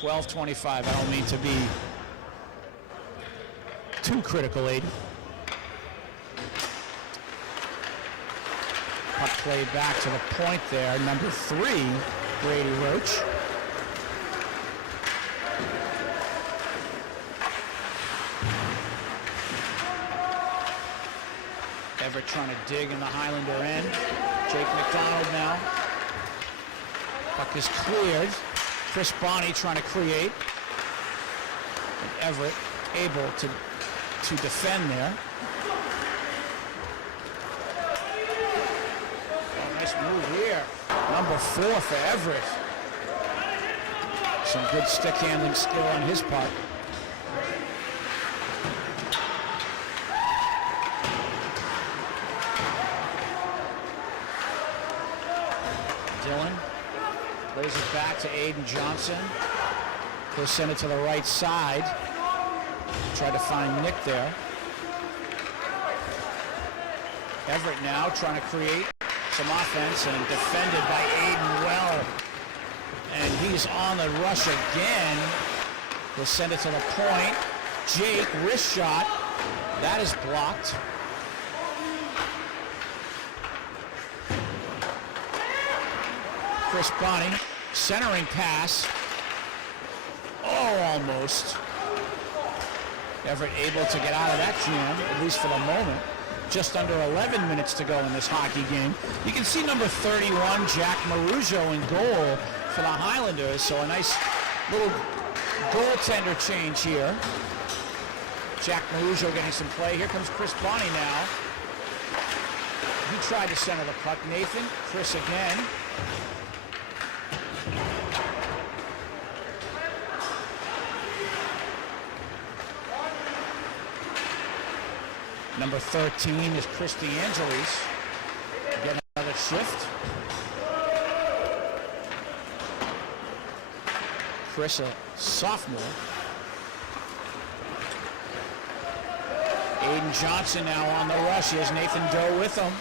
12-25, I don't mean to be too critical, Aiden. Puck played back to the point there. Number 3, Brady Roach. Everett trying to dig in the Highlander end. Jake McDonald now. Puck is cleared. Chris Bonney trying to create. And Everett able to defend there. Oh, nice move here. Number 4 for Everett. Some good stick handling skill on his part. Dylan plays it back to Aiden Johnson. He'll send it to the right side. Try to find Nick there. Everett now trying to create some offense and defended by Aiden well. And he's on the rush again. He'll send it to the point. Jake, wrist shot. That is blocked. Chris Bonney, centering pass. Oh, almost. Everett able to get out of that jam, at least for the moment. Just under 11 minutes to go in this hockey game. You can see number 31, Jack Marujo, in goal for the Highlanders. So a nice little goaltender change here. Jack Marujo getting some play. Here comes Chris Bonney now. He tried to center the puck. Nathan, Chris again. Number 13 is Chris DeAngelis. Getting another shift. Chris, a sophomore. Aiden Johnson now on the rush. Here's Nathan Doe with him.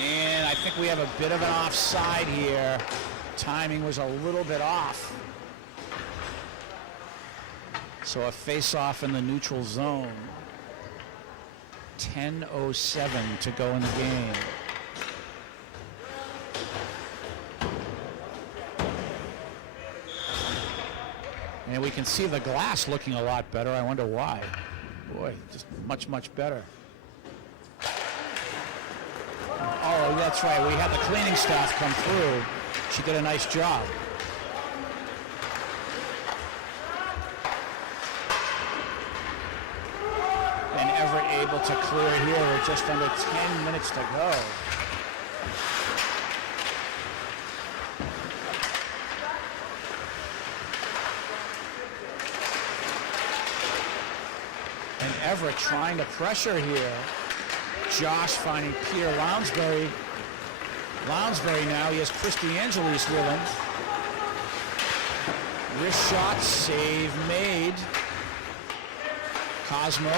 And I think we have a bit of an offside here. Timing was a little bit off. So a face-off in the neutral zone. 10:07 to go in the game. And we can see the glass looking a lot better. I wonder why. Boy, just much, much better. Oh, that's right. We had the cleaning staff come through. She did a nice job. And Everett able to clear here with just under 10 minutes to go. And Everett trying to pressure here. Josh finding Peter Lounsbury. Lounsbury now, he has Chris DeAngelis with him. Wrist shot, save made. Cosmo.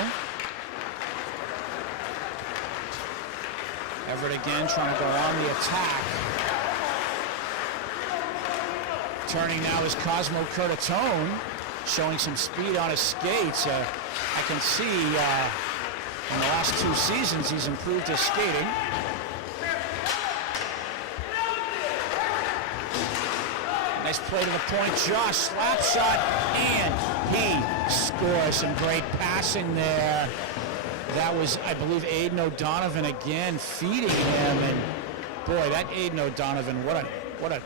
Everett again trying to go on the attack. Turning now is Cosmo Curtatone. showing some speed on his skates. I can see in the last 2 seasons he's improved his skating. Nice play to the point. Josh, slap shot, and he scores. Some great passing there. That was, I believe, Aiden O'Donovan again feeding him. And boy, that Aiden O'Donovan, what a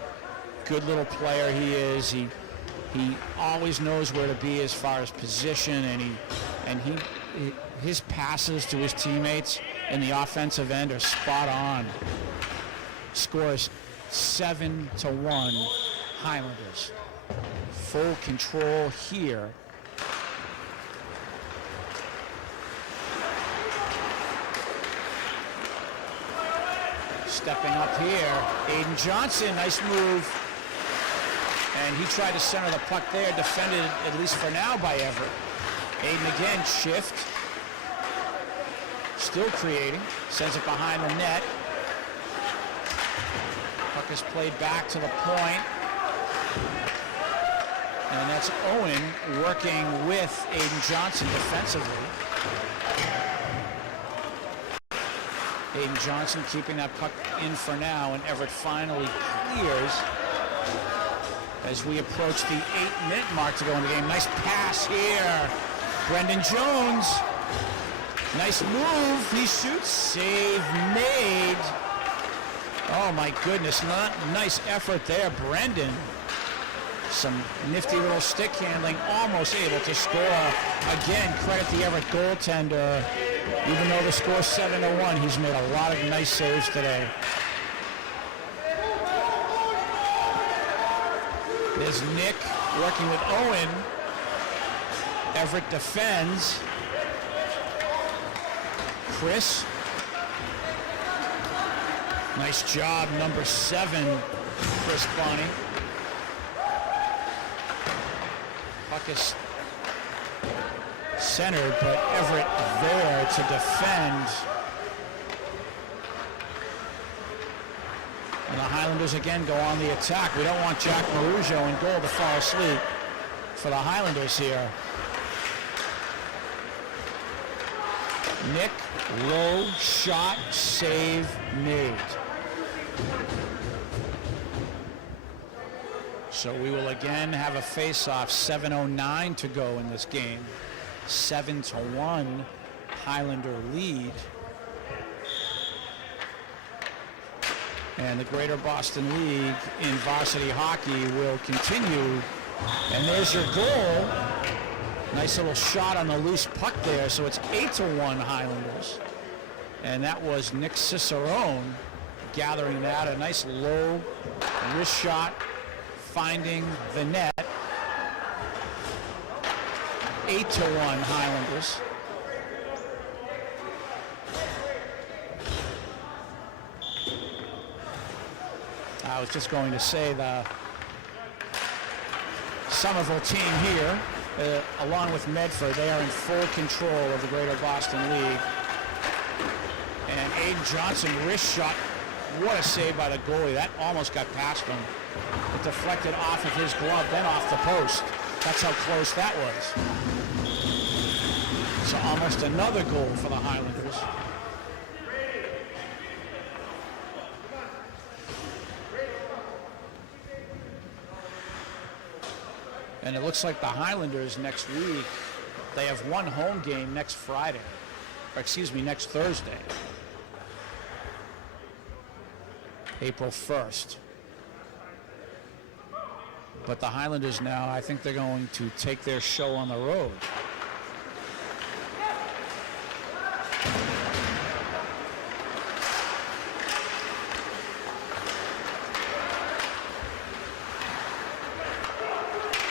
good little player he is. He always knows where to be as far as position, and his passes to his teammates in the offensive end are spot on. Scores 7-1. Highlanders. Full control here. Stepping up here, Aiden Johnson, nice move. And he tried to center the puck there, defended at least for now by Everett. Aiden again, shift. Still creating, sends it behind the net. Puck is played back to the point. And that's Owen working with Aiden Johnson defensively. Aiden Johnson keeping that puck in for now, and Everett finally clears as we approach the 8-minute mark to go in the game. Nice pass here. Brendan Jones. Nice move. He shoots. Save made. Oh my goodness. Nice effort there, Brendan. Some nifty little stick handling, almost able to score. Again, credit the Everett goaltender. Even though the score's 7-1, he's made a lot of nice saves today. There's Nick working with Owen. Everett defends. Chris. Nice job, number 7, Chris Bonney. Puck is centered, but Everett there to defend. And the Highlanders again go on the attack. We don't want Jack Marujo in goal to fall asleep for the Highlanders here. Nick, low shot, save made. So we will again have a face-off. 7:09 to go in this game. 7-1 Highlander lead. And the Greater Boston League in varsity hockey will continue. And there's your goal. Nice little shot on the loose puck there. So it's 8-1 Highlanders. And that was Nick Cicerone gathering that. A nice low wrist shot, finding the net. 8-1 Highlanders. I was just going to say the Somerville team here, along with Medford, they are in full control of the Greater Boston League. And Aiden Johnson, wrist shot. What a save by the goalie. That almost got past him. It deflected off of his glove, then off the post. That's how close that was. So almost another goal for the Highlanders. And it looks like the Highlanders next week, they have one home game next Friday, or excuse me, next Thursday, April 1st. But the Highlanders now, I think they're going to take their show on the road.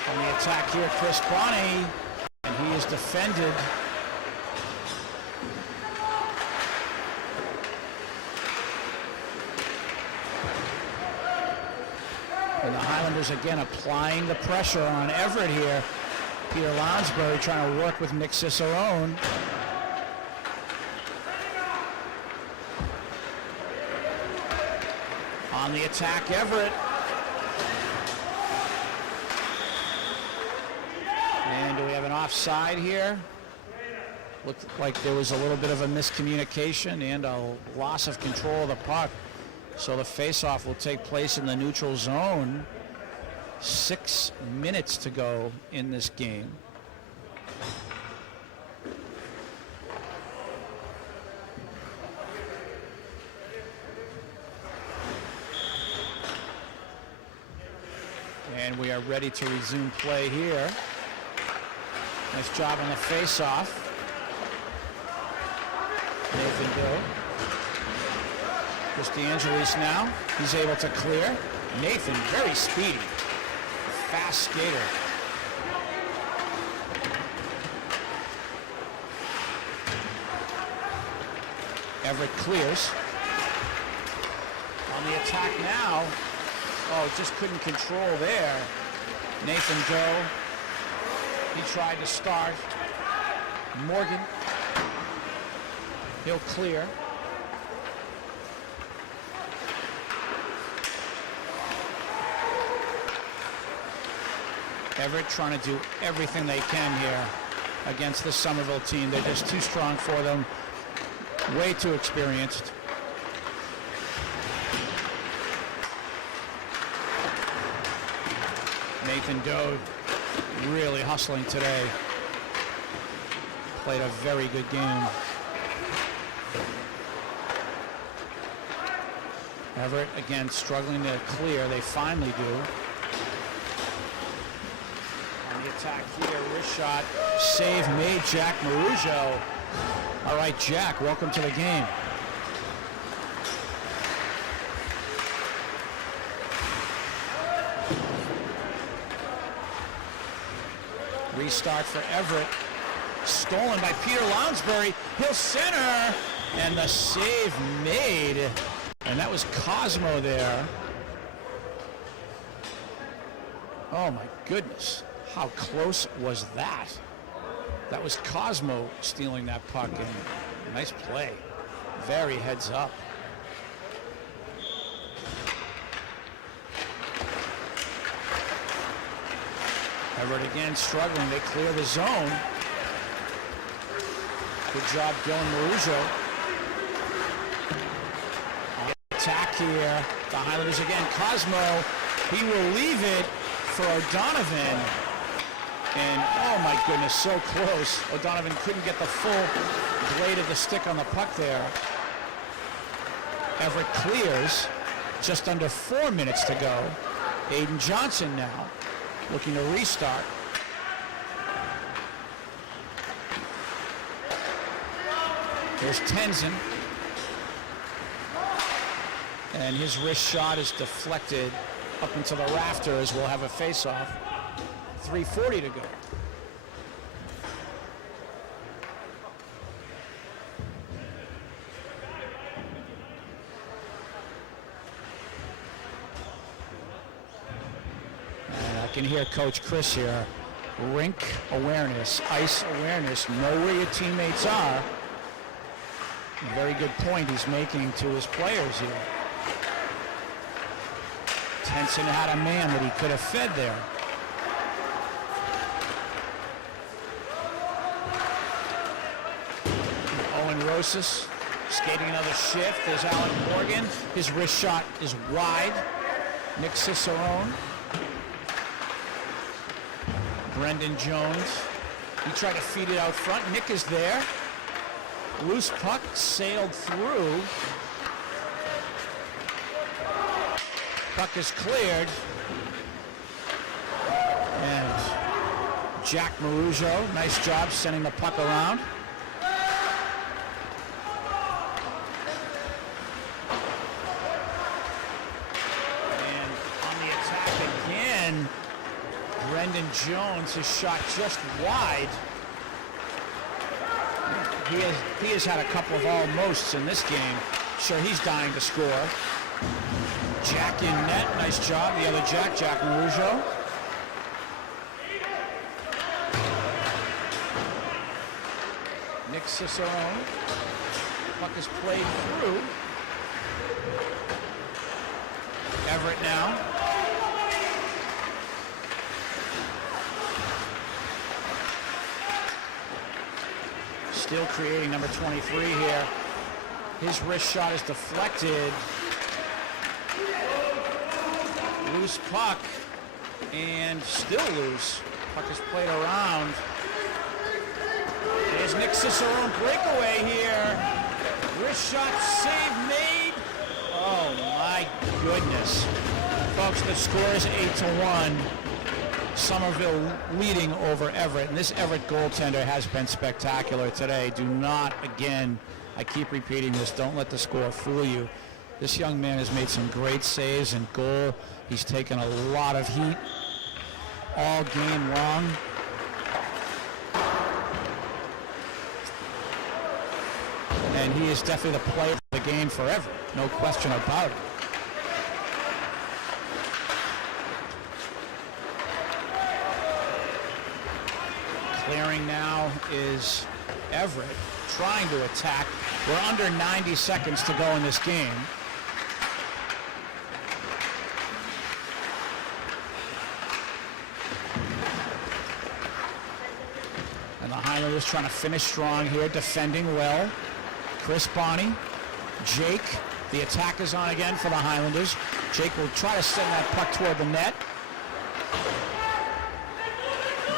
On the attack here, Chris Cronin, and he is defended. And the Highlanders again applying the pressure on Everett here. Peter Lounsbury trying to work with Nick Cicerone. On the attack, Everett. offside here. Looked like there was a little bit of a miscommunication and a loss of control of the puck. So the faceoff will take place in the neutral zone. 6 minutes to go in this game. And we are ready to resume play here. Nice job on the face-off. Nathan Doe. Chris DeAngelis now. He's able to clear. Nathan, very speedy. Fast skater. Everett clears. On the attack now. Oh, just couldn't control there. Nathan Doe. He tried to start. Morgan. He'll clear. Everett trying to do everything they can here against the Somerville team. They're just too strong for them. Way too experienced. Nathan Doe really hustling today. Played a very good game. Everett again struggling to clear. They finally do. On the attack here, wrist shot. Save made, Jack Marujo. All right, Jack, welcome to the game. Restart for Everett. Stolen by Peter Lounsbury. He'll center. And the save made. And that was Cosmo there. Oh my goodness. How close was that? That was Cosmo stealing that puck. And nice play. Very heads up. Everett again struggling. They clear the zone. Good job, Dylan Marujo. Attack here. The Highlanders again. Cosmo. He will leave it for O'Donovan. And oh my goodness, so close. O'Donovan couldn't get the full blade of the stick on the puck there. Everett clears. Just under 4 minutes to go. Aiden Johnson now looking to restart. Here's Tenzin. And his wrist shot is deflected up into the rafters. We'll have a face-off. 3:40 to go. And I can hear Coach Chris here. Rink awareness, ice awareness, know where your teammates are. A very good point he's making to his players here. Tenson had a man that he could have fed there. Owen Rosas skating another shift. There's Alec Morgan. His wrist shot is wide. Nick Cicerone. Brendan Jones. He tried to feed it out front. Nick is there. Loose puck sailed through. Puck is cleared. And Jack Marujo, nice job sending the puck around. And on the attack again, Brendan Jones is shot just wide. He has had a couple of almosts in this game. Sure, he's dying to score. Jack in net, nice job. The other Jack, Jack Marujo. Nick Cicerone. Puck is played through. Everett now. Still creating number 23 here. His wrist shot is deflected. Loose puck, and still loose. Puck is played around. There's Nick Cicerone breakaway here. Wrist shot save made. Oh my goodness. Folks, the score is 8-1. Somerville leading over Everett. And this Everett goaltender has been spectacular today. Do not, again, I keep repeating this, don't let the score fool you. This young man has made some great saves and goal. He's taken a lot of heat all game long. And he is definitely the player of the game forever. No question about it. Clearing now is Everett trying to attack. We're under 90 seconds to go in this game. And the Highlanders trying to finish strong here, defending well. Chris Bonney, Jake, the attack is on again for the Highlanders. Jake will try to send that puck toward the net.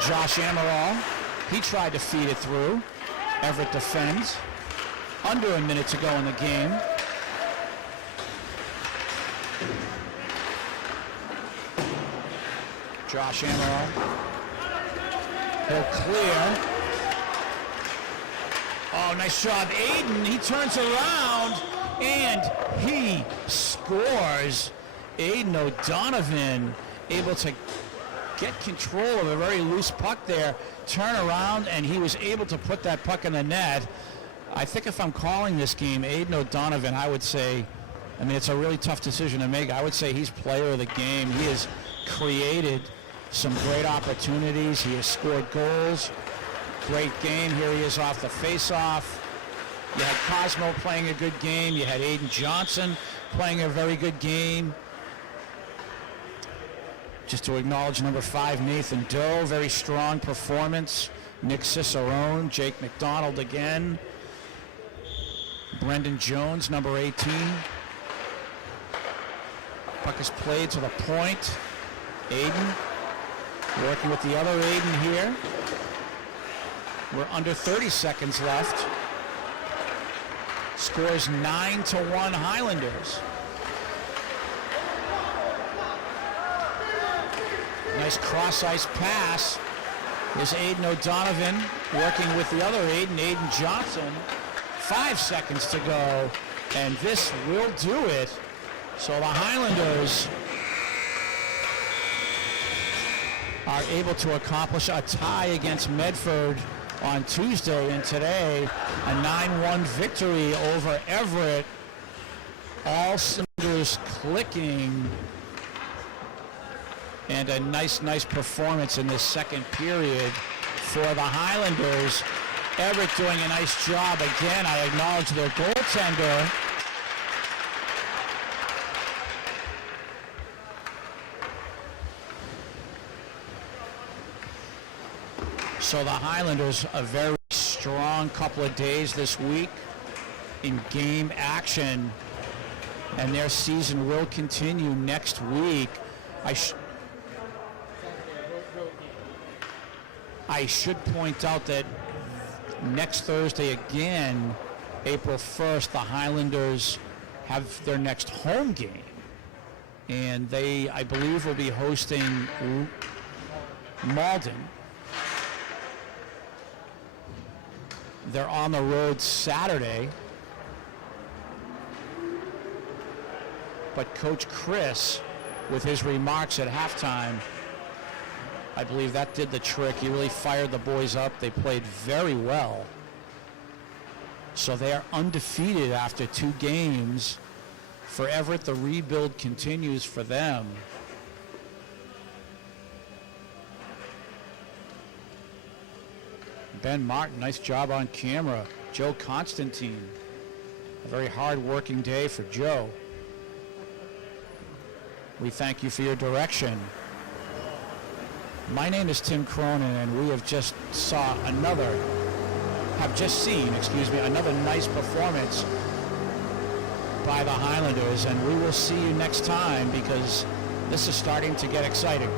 Josh Amaral, he tried to feed it through. Everett defends. Under a minute to go in the game. Josh Amaral. He'll clear. Oh, nice job. Aiden, he turns around and he scores. Aiden O'Donovan able to get control of a very loose puck there, turn around, and he was able to put that puck in the net. I think if I'm calling this game, Aiden O'Donovan, I would say, I mean, it's a really tough decision to make. I would say he's player of the game. He has created some great opportunities. He has scored goals. Great game. Here he is off the face-off. You had Cosmo playing a good game. You had Aiden Johnson playing a very good game. Just to acknowledge number 5, Nathan Doe, very strong performance. Nick Cicerone, Jake McDonald again. Brendan Jones, number 18. Puck is played to the point. Aiden working with the other Aiden here. We're under 30 seconds left. Scores 9-1 Highlanders. Nice cross-ice pass. Here's Aiden O'Donovan working with the other Aiden, Aiden Johnson. 5 seconds to go, and this will do it. So the Highlanders are able to accomplish a tie against Medford on Tuesday, and today a 9-1 victory over Everett. All cylinders clicking. And a nice performance in this second period for the Highlanders. Everett doing a nice job again. I acknowledge their goaltender. So the Highlanders, a very strong couple of days this week in game action. And their season will continue next week. I should point out that next Thursday again, April 1st, the Highlanders have their next home game. And they, I believe, will be hosting Malden. They're on the road Saturday. But Coach Chris, with his remarks at halftime, I believe that did the trick. He really fired the boys up. They played very well. So they are undefeated after 2 games. For Everett, the rebuild continues for them. Ben Martin, nice job on camera. Joe Constantine, a very hard-working day for Joe. We thank you for your direction. My name is Tim Cronin, and we have just saw another have just seen, another nice performance by the Highlanders, and we will see you next time because this is starting to get exciting.